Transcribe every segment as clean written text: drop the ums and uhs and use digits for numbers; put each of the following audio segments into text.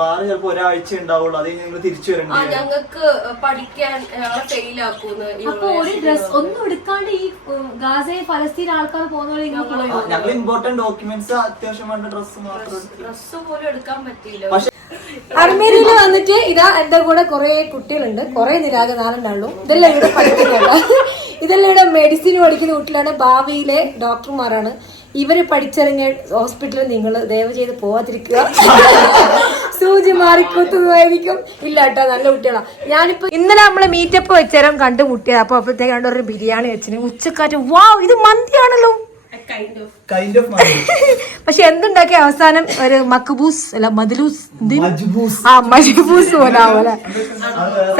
Bar ചിലപ്പോ ഒരാഴ്ച ഉണ്ടാവുള്ളൂ, അത് നിങ്ങൾ തിരിച്ചു വരേണ്ടി വരും. ഞങ്ങൾക്ക് പഠിക്കാൻ അപ്പൊ ഒരു ഡ്രസ് ഒന്നും എടുക്കാണ്ട് ഈ ഗാസയെ ഫലസ്തീൻ ആൾക്കാർ പോകുന്ന ഞങ്ങൾ ഇമ്പോർട്ടന്റ് ഡോക്യുമെന്റ്സ് അത്യാവശ്യം വേണ്ട ഡ്രസ് പോലും എടുക്കാൻ പറ്റിയില്ല. അർമേനിയയിൽ വന്നിട്ട് ഇതാ എന്റെ കൂടെ കുറെ കുട്ടികളുണ്ട്, കുറെ നിരാഗ നാളുണ്ടാവുള്ളൂ. ഇതെല്ലാം ഇവിടെ പഠിക്കുന്നില്ല, ഇതെല്ലാം ഇവിടെ മെഡിസിൻ പഠിക്കുന്ന കുട്ടികളാണ്, ഭാവിയിലെ ഡോക്ടർമാരാണ്. ഇവര് പഠിച്ചിറങ്ങിയ ഹോസ്പിറ്റലിൽ നിങ്ങൾ ദയവ് ചെയ്ത് പോവാതിരിക്കുക, സൂചി മാറിക്കൊത്തുന്നതായിരിക്കും. ഇല്ല കേട്ടോ, നല്ല കുട്ടികളാ. ഞാനിപ്പോ ഇന്നലെ നമ്മള് മീറ്റപ്പ് വെച്ചേരം കണ്ടുമുട്ടിയത്. അപ്പൊ അപ്പോഴത്തേക്ക് കണ്ടൊരു ബിരിയാണി വെച്ചിന് ഉച്ചക്കാറ്റ്. വാവ്, ഇത് മന്തിയാണല്ലോ. പക്ഷെ എന്തുണ്ടാക്കിയ അവസാനം ഒരു മക്ബൂസ് അല്ല മദ്ലൂസ് മജ്ബൂസ് പോലെ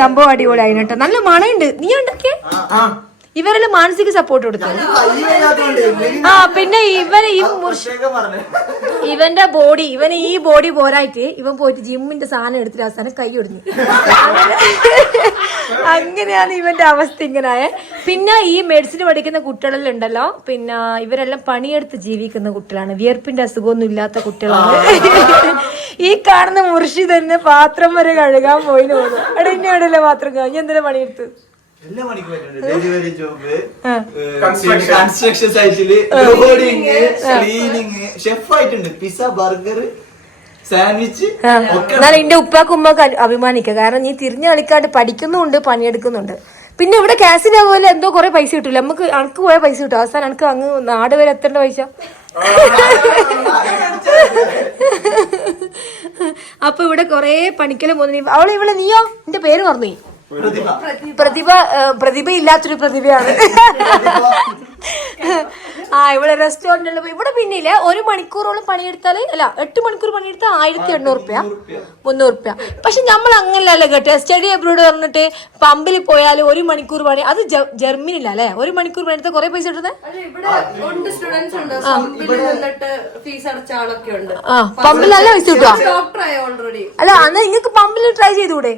സംഭവം അടിപൊളി ആയിട്ടോ. നല്ല മണയുണ്ട്. നീ ഉണ്ടാക്കിയ ഇവരെല്ലാം മാനസിക സപ്പോർട്ട് കൊടുത്തു. പിന്നെ ഇവന്റെ ബോഡി, ഇവന് ഈ ബോഡി പോരായിട്ട് ഇവൻ പോയിട്ട് ജിമ്മിന്റെ സാധനം എടുത്തിട്ട് അവസാനം കൈ ഒടിഞ്ഞു. അങ്ങനെയാണ് ഇവന്റെ അവസ്ഥ ഇങ്ങനായ. പിന്നെ ഈ മെഡിസിൻ പഠിക്കുന്ന കുട്ടികളെല്ലാം ഉണ്ടല്ലോ, പിന്നെ ഇവരെല്ലാം പണിയെടുത്ത് ജീവിക്കുന്ന കുട്ടികളാണ്, വിയർപ്പിന്റെ അസുഖമൊന്നും ഇല്ലാത്ത കുട്ടികളാണ്. ഈ കാണുന്ന മുർഷി തന്നെ പാത്രം വരെ കഴുകാൻ പോയിന് പോകുന്നു. അവിടെ ഇന്നെ എവിടെയല്ലേ പാത്രം കഴിഞ്ഞ എന്തിനാ പണിയെടുത്ത്? എല്ലാ പണിക്കും പറ്റുന്നുണ്ട്. ഡെലിവറി ജോബ്, കൺസ്ട്രക്ഷൻ സൈറ്റില്, ക്ലീനിങ്, ഷെഫ് ആയിട്ടുണ്ട്, പിസ്സ, ബർഗർ, സാൻഡ്വിച്ച്. എന്നാലും എന്റെ ഉപ്പാക്ക് ഉമ്മക്ക് അഭിമാനിക്കുക, കാരണം നീ തിരിഞ്ഞു കളിക്കാണ്ട് പഠിക്കുന്നുണ്ട്, പണിയെടുക്കുന്നുണ്ട്. പിന്നെ ഇവിടെ കാസിനോ പോലെ എന്തോ കുറെ പൈസ കിട്ടൂല നമുക്ക്, അനക്ക് പോയ പൈസ കിട്ടും. അവസാനം എനിക്ക് അങ്ങ് നാട് വരെ എത്തേണ്ട പൈസ. അപ്പൊ ഇവിടെ കൊറേ പണിക്കലും പോകുന്നു. ഇവളെ നീയോ? എന്റെ പേര് പറഞ്ഞു. പ്രതിഭ ഇല്ലാത്തൊരു പ്രതിഭയാണ്. ഇവിടെ റെസ്റ്റോറന്റിൽ ഇവിടെ പിന്നില്ല 1 മണിക്കൂറോളം പണിയെടുത്താല്, അല്ല 8 മണിക്കൂർ പണിയെടുത്താൽ 1800 രൂപ 300 രൂപ. പക്ഷെ നമ്മൾ അങ്ങനല്ല കേട്ടോ. സ്റ്റഡി അബ്രോഡ് പറഞ്ഞിട്ട് പമ്പിൽ പോയാൽ 1 മണിക്കൂർ പണി, അത് ജർമ്മനിയില്ല അല്ലെ. 1 മണിക്കൂർ പണിയെടുത്താൽ കുറെ പൈസ കിട്ടുന്നത്. പമ്പിൽ നല്ല പൈസ കിട്ടുക. അല്ല അന്ന് നിങ്ങൾക്ക് പമ്പിൽ ട്രൈ ചെയ്തുകൂടെ?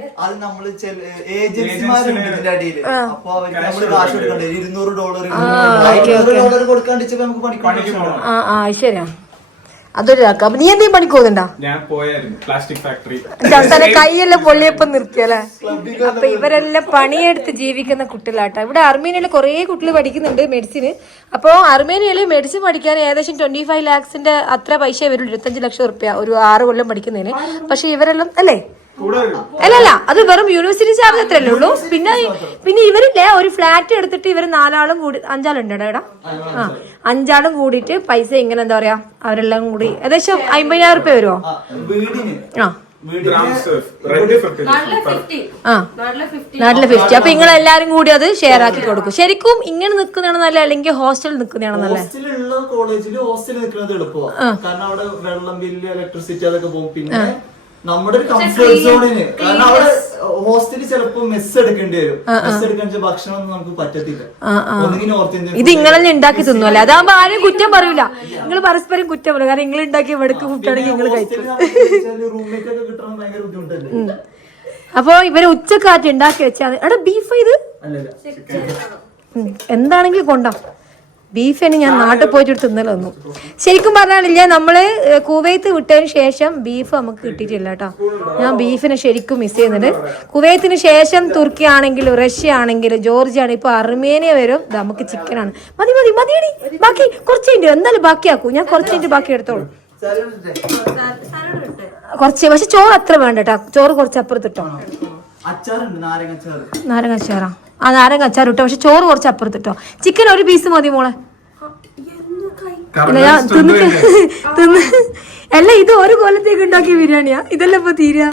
ശരിയാ, അതൊരു അപ്പൊ നീ എന്തെങ്കിലും പണിക്ക് പോകുന്നുണ്ടോ? അവസാനം കൈയെല്ലാം പൊള്ളിയപ്പം നിർത്തിയല്ലേ. അപ്പൊ ഇവരെല്ലാം പണിയെടുത്ത് ജീവിക്കുന്ന കുട്ടികളാട്ടോ. ഇവിടെ അർമേനിയയിൽ കുറെ കുട്ടികൾ പഠിക്കുന്നുണ്ട് മെഡിസിന്. അപ്പൊ അർമേനിയയിൽ മെഡിസിൻ പഠിക്കാൻ ഏകദേശം 25 lakhs അത്ര പൈസ വരും, 25 ലക്ഷം റുപ്യ ഒരു 6 കൊല്ലം പഠിക്കുന്നതിന്. പക്ഷെ ഇവരെല്ലാം അല്ലേ, അല്ലല്ല അത് വെറും യൂണിവേഴ്സിറ്റി ചാർജ് അത്രയല്ലേ ഉള്ളൂ. പിന്നെ ഇവരില്ലേ ഒരു ഫ്ലാറ്റ് എടുത്തിട്ട് ഇവര് 4 ആളും കൂടി 5 ആളുണ്ട് എടാ. 5 ആളും കൂടിയിട്ട് പൈസ ഇങ്ങനെ എന്താ പറയാ, അവരെല്ലാം കൂടി ഏകദേശം 50,000 റുപ്യ വരുമോ? നാട്ടിലെ 50. അപ്പൊ നിങ്ങൾ എല്ലാരും കൂടി അത് ഷെയർ ആക്കി കൊടുക്കും. ശരിക്കും ഇങ്ങനെ നിൽക്കുന്നതാണ് നല്ല, അല്ലെങ്കിൽ ഹോസ്റ്റലിൽ നിൽക്കുന്നതാണ് നല്ല? കോളേജിൽ ഹോസ്റ്റലിൽ നിൽക്കുന്നത് എളുപ്പമാണ്, കാരണം അവിടെ വെള്ളം ബില്ല്, ഇലക്ട്രിസിറ്റി അതൊക്കെ പോകും. പിന്നെ നമ്മുടെ ഒരു കംഫർട്ട് സോണിന്, കാരണം അവിടെ ഹോസ്റ്റലിൽ ചിലപ്പോ മെസ്സ് എടുക്കേണ്ടി വരും. മെസ്സ് എടുക്കാൻ ഭക്ഷണം ഒന്നും നമുക്ക് പറ്റത്തില്ല. ഇത് നിങ്ങളെന്നെ ഉണ്ടാക്കി തിന്നുമല്ലേ, അതാകുമ്പോ ആരും കുറ്റം പറയൂല. നിങ്ങൾ പരസ്പരം കുറ്റം പറയും, കാരണം നിങ്ങൾ ഉണ്ടാക്കിയ വെടുക്ക് ഫുഡാണെങ്കിൽ നിങ്ങൾ കഴിക്കും. റൂംമേറ്റ് ഒക്കെ കിട്ടണം ഭയങ്കര ബുദ്ധിമുട്ടല്ലേ. അപ്പൊ ഇവര് ഉച്ചക്കാറ്റ് ഉണ്ടാക്കി വെച്ചാൽ എടാ ബീഫ് ഇത് എന്താണെങ്കിലും കൊണ്ടാ. ബീഫിന് ഞാൻ നാട്ടിൽ പോയിട്ട് തിന്നല വന്നു. ശരിക്കും പറഞ്ഞാലില്ല, നമ്മള് കുവൈത്ത് വിട്ടതിന് ശേഷം ബീഫ് നമുക്ക് കിട്ടിയിട്ടില്ല കേട്ടോ. ഞാൻ ബീഫിനെ ശരിക്കും മിസ് ചെയ്യുന്നുണ്ട്. കുവൈത്തിന് ശേഷം തുർക്കി ആണെങ്കിലും റഷ്യ ആണെങ്കിലും ജോർജിയ ആണെങ്കിലും ഇപ്പൊ അർമേനിയ വരും നമുക്ക് ചിക്കനാണ്. മതി മതിയടി, ബാക്കി കുറച്ചുണ്ട് എന്തായാലും ബാക്കിയാക്കൂ. ഞാൻ കുറച്ചുണ്ട് ബാക്കി എടുത്തോളൂ കുറച്ച്. പക്ഷെ ചോറ് അത്ര വേണ്ട കേട്ടോ, ചോറ് കുറച്ച് അപ്പുറത്തിട്ടോ. നാരങ്ങ അച്ചാറാ? ആ നാരങ്ങ അച്ചാർ ഇട്ടോ, പക്ഷെ ചോറ് കുറച്ച് അപ്പുറത്തിട്ടോ. ചിക്കൻ 1 പീസ് മതി മോളെ. ഞാൻ തിന്ന് അല്ല, ഇത് 1 കൊല്ലത്തേക്ക് ഉണ്ടാക്കിയ ബിരിയാണിയാ. ഇതെല്ലാം ഇപ്പൊ തീരാ.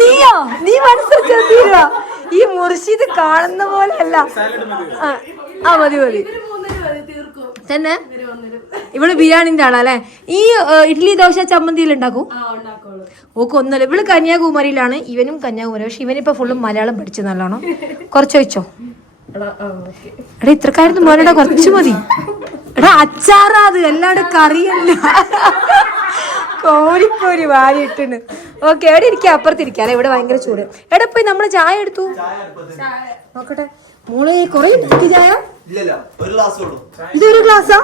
നീയോ? നീ മനസ്സുവെച്ചാ തീരാ. ഈ മുർഷിദ് കാണുന്ന പോലെ അല്ല. മതി തന്നെ. ഇവിടെ ബിരിയാണിന്റെ ആളല്ലേ. ഈ ഇഡ്ലി ദോശ ചമ്മന്തിയിൽ ഉണ്ടാക്കും ഓക്കെ ഒന്നല്ല. ഇവള് കന്യാകുമാരിയിലാണ്, ഇവനും കന്യാകുമാരി. പക്ഷെ ഇവനിപ്പോ ഫുള്ളും മലയാളം പഠിച്ചു നല്ലോണം. കുറച്ച് വെച്ചോ എടാ, ഇത്രക്കായിരുന്നു മോനടാ, കുറച്ച് മതി എടാ. അച്ചാറാ അത്, അല്ലാണ്ട് കറിയല്ല. കോരിക്കോരി വാരി ഇട്ടുണ്ട്. ഓക്കെ, എവിടെ ഇരിക്കാം? അപ്പുറത്തിരിക്കാം അല്ലെ, ഇവിടെ ഭയങ്കര ചൂട്. എടാ പോയി നമ്മള് ചായ എടുത്തു നോക്കട്ടെ മോളെ. കൊറേ ഉണ്ടാക്കി ചായ. ഇല്ലല്ല ഒരു ഗ്ലാസ് ഉള്ളൂ. ഇതൊരു ഗ്ലാസ്സാ?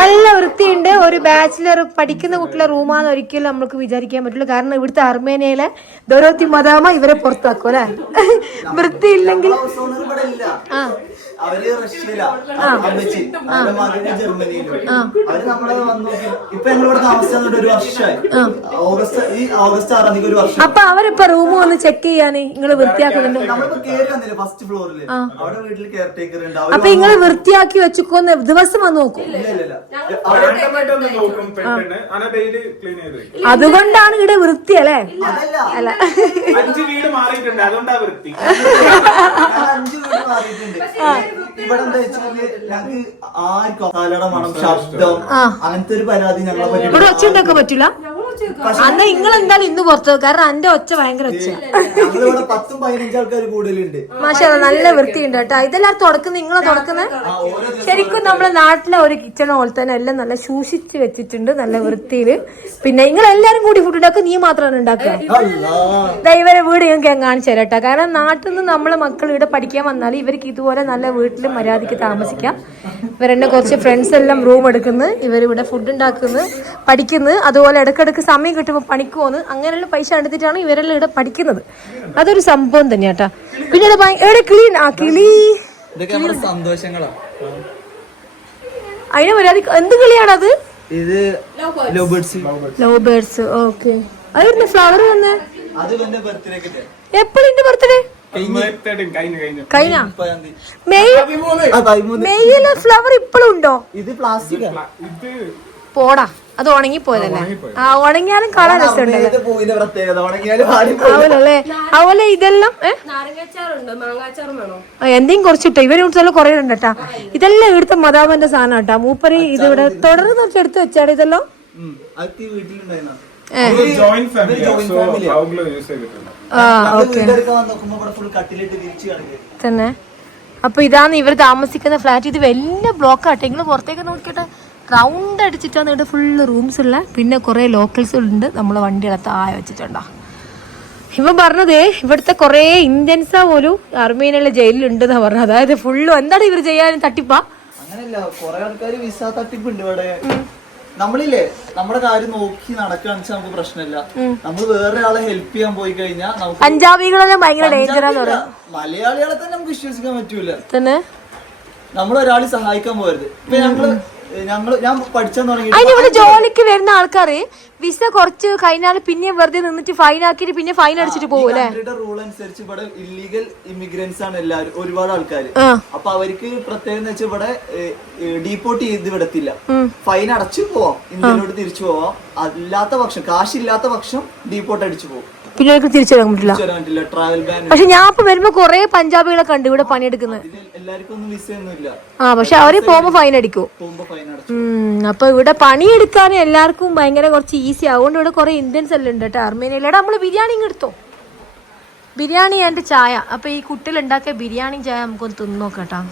നല്ല വൃത്തിയുണ്ട്. ഒരു ബാച്ചിലർ പഠിക്കുന്ന കുട്ടിയുടെ റൂമാന്ന് ഒരിക്കലും നമുക്ക് വിചാരിക്കാൻ പറ്റില്ല. കാരണം ഇവിടുത്തെ അർമേനിയയിലെ ദോരോത്തി മദാമ ഇവരെ പുറത്താക്കും അല്ലെ, വൃത്തിയില്ലെങ്കിൽ. അവര് റഷ്യയിലാ, അമ്മച്ചി അവരുടെ മകന് ജർമ്മനിയിലും. അവര് നമ്മളെ വന്നു. ഇപ്പൊ ഞങ്ങളിവിടെ താമസിച്ചാൽ ഒരു വർഷമായി. ഓഗസ്റ്റ് 6 ഒരു വർഷം. അപ്പൊ അവരിപ്പൊ റൂം വന്ന് ചെക്ക് ചെയ്യാന് നിങ്ങള് വൃത്തിയാക്കുന്നുണ്ട്. നമ്മളിപ്പോ കേറി വന്നില്ല ഫസ്റ്റ് ഫ്ലോറില്. അവിടെ വീട്ടിൽ കെയർ ടേക്കർ ഉണ്ട്. അപ്പൊ നിങ്ങള് വൃത്തിയാക്കി വെച്ചുക്കൊന്ന് ദിവസം വന്ന് നോക്കും. അതുകൊണ്ടാണ് ഇവിടെ വൃത്തി അല്ലേ? അല്ല, 5 വീട് മാറിയിട്ടുണ്ട്, അതുകൊണ്ടാ വൃത്തി. 5 വീട് മാറിയിട്ടുണ്ട്. ഇവിടെ എന്താ വെച്ചാല് ഞങ്ങൾക്ക് ആർക്കും തലയുടെ മണം, ശബ്ദം, അങ്ങനത്തെ ഒരു പരാതി ഞങ്ങളെ പറ്റി. ഇവിടെ ഒച്ച ഉണ്ടാക്കാൻ പറ്റൂല. അന്ന് നിങ്ങൾ എന്തായാലും ഇന്ന് പുറത്തു, കാരണം എന്റെ ഒച്ച ഭയങ്കര ഒച്ച. ഞങ്ങളിവിടെ 10-15 ആൾക്കാർ കൂടുതലുണ്ട്. മാഷാ നല്ല വൃത്തിയുണ്ട് കേട്ടോ. ഇതെല്ലാം തുടക്കുന്നത് നിങ്ങളെ തുടക്കുന്നത്. ശരിക്കും നമ്മളെ നാട്ടിലെ ഒരു കിച്ചൺ പോലെ തന്നെ എല്ലാം നല്ല സൂക്ഷിച്ച് വെച്ചിട്ടുണ്ട്, നല്ല വൃത്തിയില്. പിന്നെ നിങ്ങൾ എല്ലാരും കൂടി ഫുഡ് ഉണ്ടാക്കുക, നീ മാത്രമാണ് ഉണ്ടാക്കുക. ഇവരെ വീട് ഞങ്ങൾക്ക് ഞാൻ കാണിച്ചു തരാം കേട്ടോ. കാരണം നാട്ടിൽ നിന്ന് നമ്മളെ മക്കൾ ഇവിടെ പഠിക്കാൻ വന്നാൽ ഇവർക്ക് ഇതുപോലെ നല്ല വീട്ടിൽ മര്യാദയ്ക്ക് താമസിക്കാം. ഇവരെന്നെ കുറച്ച് ഫ്രണ്ട്സ് എല്ലാം റൂം എടുക്കുന്നു, ഇവരിവിടെ ഫുഡ് ഉണ്ടാക്കുന്നു, പഠിക്കുന്നു. അതുപോലെ ഇടയ്ക്കിടയ്ക്ക് സമയം കിട്ടുമ്പോൾ പണിക്ക് പോകുന്നു. അങ്ങനെയുള്ള പൈസ എടുത്തിട്ടാണ് ഇവരെല്ലാം ഇവിടെ പഠിക്കുന്നത്. അതൊരു സംഭവം തന്നെയാട്ടാ. പിന്നെ എവിടെ ക്ലീൻ ആ കിളി, സന്തോഷങ്ങളാണ്. അതിനെ മര്യാദ എന്ത് കിളിയാണത്? ഇത് love birds. Love birds. Okay. അതായിരുന്നു ഫ്ലവർ വന്ന് എപ്പോഴും എന്റെ ബർത്ത്ഡേ കഴിഞ്ഞ മെയ്യിലെ ഫ്ലവർ ഇപ്പോഴും ഉണ്ടോ? ഇത് പ്ലാസ്റ്റിക് പോടാ, അത് ഉണങ്ങി പോയതല്ലേ. ആ ഉണങ്ങിയാലും കാണാൻ രസമുണ്ടല്ലേ. അതുപോലെ ഇതെല്ലാം എന്തെങ്കിലും കുറച്ചിട്ടോ ഇവര് വീട്ടിലെല്ലാം കുറെ ഉണ്ട് കേട്ടാ. ഇതെല്ലാം ഇവിടുത്തെ മദാമന്റെ സാധനം കേട്ടാ. മൂപ്പര് ഇത് ഇവിടെ തുടർന്ന് കുറച്ച് എടുത്ത് വെച്ചാണ് ഇതെല്ലാം. തന്നെ. അപ്പൊ ഇതാണ് ഇവർ താമസിക്കുന്ന ഫ്ലാറ്റ്. ഇത് വലിയ ബ്ലോക്ക് ആട്ടെ. നിങ്ങൾ പുറത്തേക്ക് നോക്കിയിട്ട് റൗണ്ട് അടിച്ചിട്ടാണ് ഇവിടെ ഫുള്ള് റൂംസ് ഉള്ള. പിന്നെ കുറെ ലോക്കൽസ് ഉണ്ട്. നമ്മളെ വണ്ടികളെ താഴെ വെച്ചിട്ടുണ്ടോ. ഇവ പറഞ്ഞത് ഇവിടുത്തെ കുറെ ഇന്ത്യൻസാ പോലും അർമേനിയയിലെ ജയിലിലുണ്ടെന്നാ പറഞ്ഞത്. അതായത് ഫുള്ളും എന്താണ് ഇവർ ചെയ്യാൻ തട്ടിപ്പാ? അങ്ങനെയല്ല, കുറെ ആൾക്കാർ വിസ തട്ടിപ്പുണ്ട് ഇവിടെ. നമ്മളില്ലേ നമ്മുടെ കാര്യം നോക്കി നടക്കുകയാണെന്ന് വെച്ചാൽ നമുക്ക് പ്രശ്നമില്ല. നമ്മൾ വേറെ ആളെ ഹെൽപ്പ് ചെയ്യാൻ പോയി കഴിഞ്ഞാൽ നമുക്ക് പഞ്ചാബികളെല്ലാം ഭയങ്കര ഡേഞ്ചറാന്ന് പറയാം. മലയാളികളെ തന്നെ നമുക്ക് വിശ്വസിക്കാൻ പറ്റൂല. തന്നെ നമ്മൾ ഒരാളെ സഹായിക്കാൻ പോരുത്. ഇപ്പൊ ഞാൻ പഠിച്ചാൻ തുടങ്ങി. അതിനിവിടെ ജോലിക്ക് വരുന്ന ആൾക്കാര് വിസ കുറച്ച് കഴിഞ്ഞാൽ പിന്നെ വെറുതെ നിന്നിട്ട് ഫൈൻ ആക്കിയിട്ട് പിന്നെ ഫൈൻ അടിച്ചിട്ട് പോകും അല്ലേ? റൂൾ അനുസരിച്ച് ഇവിടെ ഇല്ലീഗൽ ഇമിഗ്രൻസ് ആണ് എല്ലാവരും, ഒരുപാട് ആൾക്കാർ. അപ്പൊ അവർക്ക് പ്രത്യേകം വെച്ചാൽ ഇവിടെ ഡീപ്പോർട്ട് ചെയ്ത് വിടത്തില്ല. ഫൈൻ അടച്ചു പോവാം, ഇന്ത്യയിലോട്ട് തിരിച്ചു പോവാം. അല്ലാത്ത പക്ഷം, കാശില്ലാത്ത പക്ഷം ഡീപ്പോർട്ട് അടിച്ചു പോകും. പിന്നെ അവർക്ക് തിരിച്ചു വരാൻ പറ്റില്ല. Travel ban. പക്ഷെ ഞാൻ ഇപ്പൊ വരുമ്പോ കൊറേ പഞ്ചാബികളെ കണ്ടു ഇവിടെ പണിയെടുക്കുന്നത്. എല്ലാവർക്കും ഒന്നും വിസ ഒന്നും ഇല്ല. പക്ഷെ അവര് പോകുമ്പോ ഫൈൻ അടിക്കും. അപ്പൊ ഇവിടെ പണിയെടുക്കാൻ എല്ലാവർക്കും ഭയങ്കര കുറച്ച് ഈസി. അതുകൊണ്ട് ഇവിടെ കുറെ ഇന്ത്യൻസ് എല്ലാം ഉണ്ട് കേട്ടോ അർമേനിയയിൽ. നമ്മള് ബിരിയാണി എടുത്തോ, ബിരിയാണി ആൻഡ് ചായ. അപ്പൊ ഈ കുട്ടികൾ ഉണ്ടാക്കിയ ബിരിയാണി ചായ നമുക്കൊന്ന് തിന്നോക്കട്ടാ.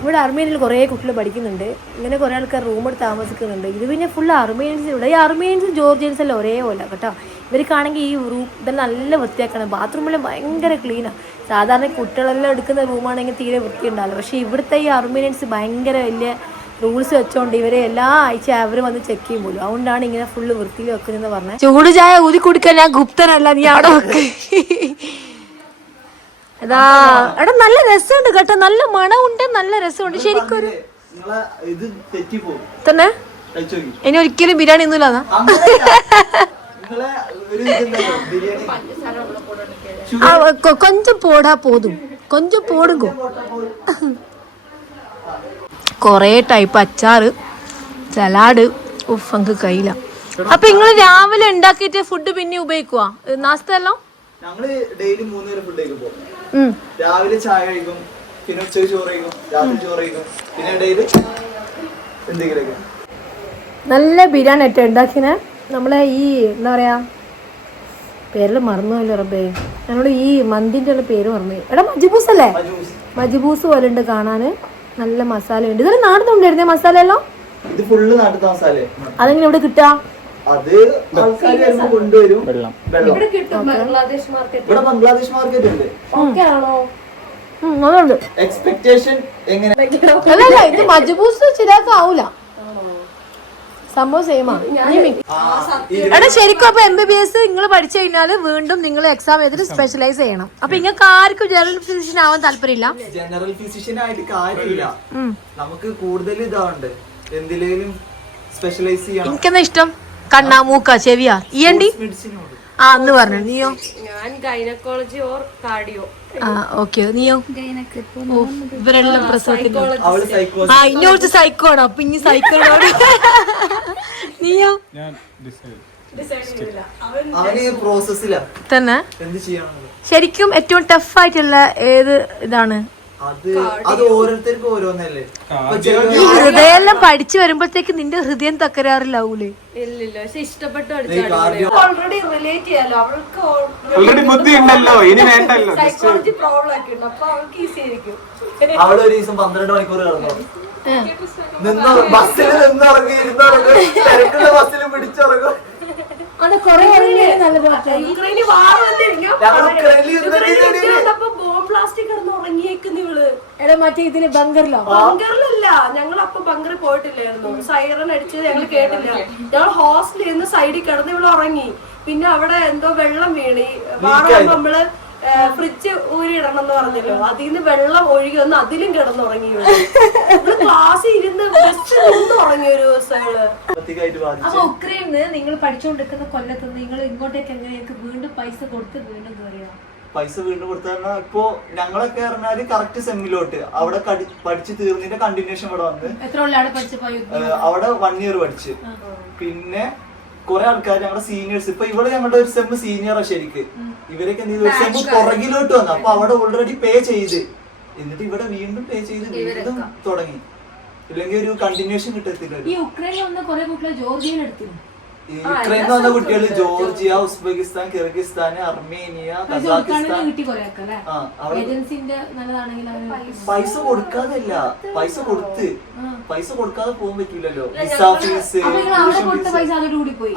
ഇവിടെ അർമേനിയയിൽ കുറേ കുട്ടികൾ പഠിക്കുന്നുണ്ട്. ഇങ്ങനെ കുറേ ആൾക്കാർ റൂം എടുത്ത് താമസിക്കുന്നുണ്ട്. ഇത് പിന്നെ ഫുൾ അർമേനിയൻസിലൂടെ. ഈ അർമേനിയൻസും ജോർജിയൻസും എല്ലാം ഒരേപോലെ കേട്ടോ. ഇവർക്കാണെങ്കിൽ ഈ റൂം ഇതെല്ലാം നല്ല വൃത്തിയാക്കണം. ബാത്റൂമെല്ലാം ഭയങ്കര ക്ലീനാണ്. സാധാരണ കുട്ടികളെല്ലാം എടുക്കുന്ന റൂമാണെങ്കിൽ തീരെ വൃത്തി ഉണ്ടാവില്ല. പക്ഷേ ഇവിടുത്തെ ഈ അർമേനിയൻസ് ഭയങ്കര വലിയ റൂൾസ് വെച്ചോണ്ട് ഇവരെ എല്ലാ ആഴ്ച അവർ വന്ന് ചെക്ക് ചെയ്യും പോലും. അതുകൊണ്ടാണ് ഇങ്ങനെ ഫുള്ള് വൃത്തിയിൽ വെക്കുന്നതെന്ന് പറഞ്ഞത്. ചൂട് ചായ ഊതി കുടിക്കാൻ ഞാൻ ഗുപ്തനല്ല, നീ അവിടെ വെക്ക്. അതാ എടാ നല്ല രസമുണ്ട് കേട്ടോ, നല്ല മണമുണ്ട്, നല്ല രസമുണ്ട് ശരിക്കും. തന്നെ ഇനി ഒരിക്കലും ബിരിയാണി ഒന്നുമില്ല. കൊഞ്ചം പോടാ പോതും, കൊഞ്ചം പോടുങ്കോ. കൊറേ ടൈപ്പ് അച്ചാറ്, സലാഡ്, ഉഫ് നമുക്ക് കയ്യില. അപ്പൊ നിങ്ങള് രാവിലെ ഉണ്ടാക്കിയിട്ട് ഫുഡ് പിന്നെ ഉപയോഗിക്കുവാ നാസ്ത എല്ലാം? ഞങ്ങള് ഡെയിലി 3 നേരം ഫുഡ് കഴിക്കും. രാവിലെ ചായ കഴിക്കും, പിന്നെ ഉച്ചയ്ക്ക് ചോറ് കഴിക്കും, രാത്രി ചോറ് കഴിക്കും, പിന്നെ ഡെയിലി എന്തെങ്കിലും. നല്ല ബിരിയാണി ആയിട്ട് ഉണ്ടാക്കിനെ. നമ്മളെ ഈ എന്താ പറയാ പേരെല്ലാം മറന്നുവല്ലോ റബ്ബേ. ഞങ്ങള് ഈ മന്തിന്റെ ഉള്ള പേര് മറന്നു. എടാ മജ്ബൂസ് അല്ലേ? മജ്ബൂസ് പോലെ ഉണ്ട് കാണാന്. നല്ല മസാല ഉണ്ട്. ഇതൊരു നാട്ടിലുണ്ടായിരുന്നേ മസാല എല്ലാം. ഇത് ഫുള്ള് നാട്ടിലത്തെ മസാല. അതെങ്ങനെ ഇവിടെ കിട്ടാ? അത് ആൾക്കാർ വരുമ്പോ കൊണ്ടുവരും വെള്ളം. വെള്ളം. ഇവിടെ കിട്ടും ബംഗ്ലാദേശ് മാർക്കറ്റ്. ഇവിടെ ബംഗ്ലാദേശ് മാർക്കറ്റ് ഉണ്ട്. ഓക്കെ ആണോ? അതുണ്ട്. എക്സ്പെക്ടേഷൻ എങ്ങനെ? അല്ലല്ല ഇത് മജ്ബൂസ് ചിരാക്കാവൂല, സംഭവം സെയിമാ. എടാ ശരിക്കും അപ്പൊ MBBS നിങ്ങൾ പഠിച്ചു കഴിഞ്ഞാൽ വീണ്ടും നിങ്ങൾ എക്സാം എഴുതിട്ട് സ്പെഷ്യലൈസ് ചെയ്യണം. അപ്പൊ നിങ്ങൾക്ക് ആർക്കും ജനറൽ ഫിസിഷ്യൻ ആവാൻ താല്പര്യമില്ല? ജനറൽ ഫിസിഷ്യൻ ആയിട്ട് കാര്യമില്ല, നമുക്ക് കൂടുതൽ ഇതാവുണ്ട് എന്തിലേലും സ്പെഷ്യലൈസ് ചെയ്യണം. എനിക്കെന്താ ഇഷ്ടം? കണ്ണാ, മൂക്ക, ചെവിയാ, ENT? മെഡിസിനോട് ആ എന്ന് പറഞ്ഞു. നീയോ? ഞാൻ ഗൈനക്കോളജി ഓർ കാർഡിയോ. ആ ഓക്കെ. നീയോ? ഇവരെല്ലാം പ്രസവത്തിന്റെ അവള് സൈക്കോ. ആ ഇനി കുറച്ച് സൈക്കോ ആണ്, അപ്പൊ ഇനി സൈക്കോനോട്. നീയോ? അവന് പ്രോസസ്സിലാ തന്നെ. എന്ത് ചെയ്യണം? ശരിക്കും ഏറ്റവും ടഫ് ആയിട്ടുള്ള ഏത് ഇതാണ്? അത് ഓരോരുത്തർക്കും ഓരോന്നല്ലേ. ഈ ഹൃദയം പഠിച്ചു വരുമ്പോഴത്തേക്ക് നിന്റെ ഹൃദയം തകരാറിലാവൂലേ? ഇല്ലില്ല, പക്ഷെ ഇഷ്ടപ്പെട്ടു കാർഡിയോ ഓൾറെഡി റിലേറ്റ് ചെയ്യാലോ. അവൾക്ക് ഓൾറെഡി ബുദ്ധി ഉണ്ടല്ലോ, ഇനി വേണ്ടല്ലോ. സൈക്കോളജി പ്രോബ്ലം ഒക്കെ ഉണ്ട്, അപ്പൊ അവൾക്ക് ഈസി ആയിരിക്കും. അവള് ഒരു ദിവസം 12 മണിക്കൂർ കിടന്നു. ബസ്സിൽ നിന്നിറങ്ങി ഇരുന്നിറങ്ങും, തിരക്കുള്ള ബസ്സിൽ പിടിച്ചിറങ്ങും. യുക്രൈനിൽ വാർ വന്നിരിക്കും. ബോംബ് പ്ലാസ്റ്റിക് കിടന്ന് ഉറങ്ങിയേക്കുന്ന ഇവള്. മറ്റേ ഇതില് ബങ്കറിലോ? ബങ്കറിലല്ല, ഞങ്ങൾ അപ്പൊ ബങ്കറിൽ പോയിട്ടില്ലായിരുന്നു. സൈറൻ അടിച്ചത് ഞങ്ങൾ കേട്ടില്ല. ഞങ്ങൾ ഹോസ്റ്റലിൽ നിന്ന് സൈഡിൽ കിടന്ന് ഇവള് ഉറങ്ങി. പിന്നെ അവിടെ എന്തോ വെള്ളം വീണി. വാറുമ്പോ നമ്മള് ഫ്രിഡ്ജ് ഊരിയിടണം എന്ന് പറഞ്ഞല്ലോ, അതിന്ന് വെള്ളം ഒഴുകി വന്ന് അതിലും കിടന്നുറങ്ങി. ക്ലാസ്സിൽ ഇരുന്ന് ഉറങ്ങിയ ഒരു ദിവസം. അപ്പൊ ഉക്രൈന് നിങ്ങൾ പഠിച്ചുകൊണ്ടിരിക്കുന്ന കൊല്ലത്ത് നിങ്ങൾ ഇങ്ങോട്ടേക്ക് എങ്ങനെയൊക്കെ വീണ്ടും പൈസ കൊടുത്ത് വീണ്ടും കയറിയോ? പൈസ വീണ്ടും കൊടുത്താൽ ഇപ്പൊ ഞങ്ങളൊക്കെ പറഞ്ഞാല് കറക്റ്റ് സെമ്മിലോട്ട് അവിടെ പഠിച്ചു തീർന്നിന്റെ കണ്ടിന്യൂഷൻ ഇവിടെ വന്ന്. എത്ര കൊല്ലാണ് പഠിച്ചപ്പോ? അവിടെ 1 ഇയർ പഠിച്ച്. പിന്നെ കുറെ ആൾക്കാർ ഞങ്ങളുടെ സീനിയേഴ്സ്, ഇപ്പൊ ഇവിടെ ഞങ്ങളുടെ ഒരു സെമ്മ് സീനിയറാ ശരിക്ക്. ഇവരൊക്കെ ഒരു സെമ്മ് പുറകിലോട്ട് വന്നു. അപ്പൊ അവിടെ ഓൾറെഡി പേ ചെയ്ത്, എന്നിട്ട് ഇവിടെ വീണ്ടും പേ ചെയ്ത് വീണ്ടും തുടങ്ങി. ഇല്ലെങ്കിൽ ഒരു കണ്ടിന്യൂഷൻ കിട്ടത്തില്ല. ഈ ഉക്രൈനിൽ വന്ന കുറെ കുട്ടികൾ ജോർജിയയിൽ എടുത്തു. യുക്രൈനിൽ വന്ന കുട്ടികൾ Georgia, Uzbekistan, Kyrgyzstan, Armenia, Kazakhstan. പൈസ കൊടുക്കാതല്ല, പൈസ കൊടുക്കാതെ പോകാൻ പറ്റൂലല്ലോ. വിസ ഫീസ്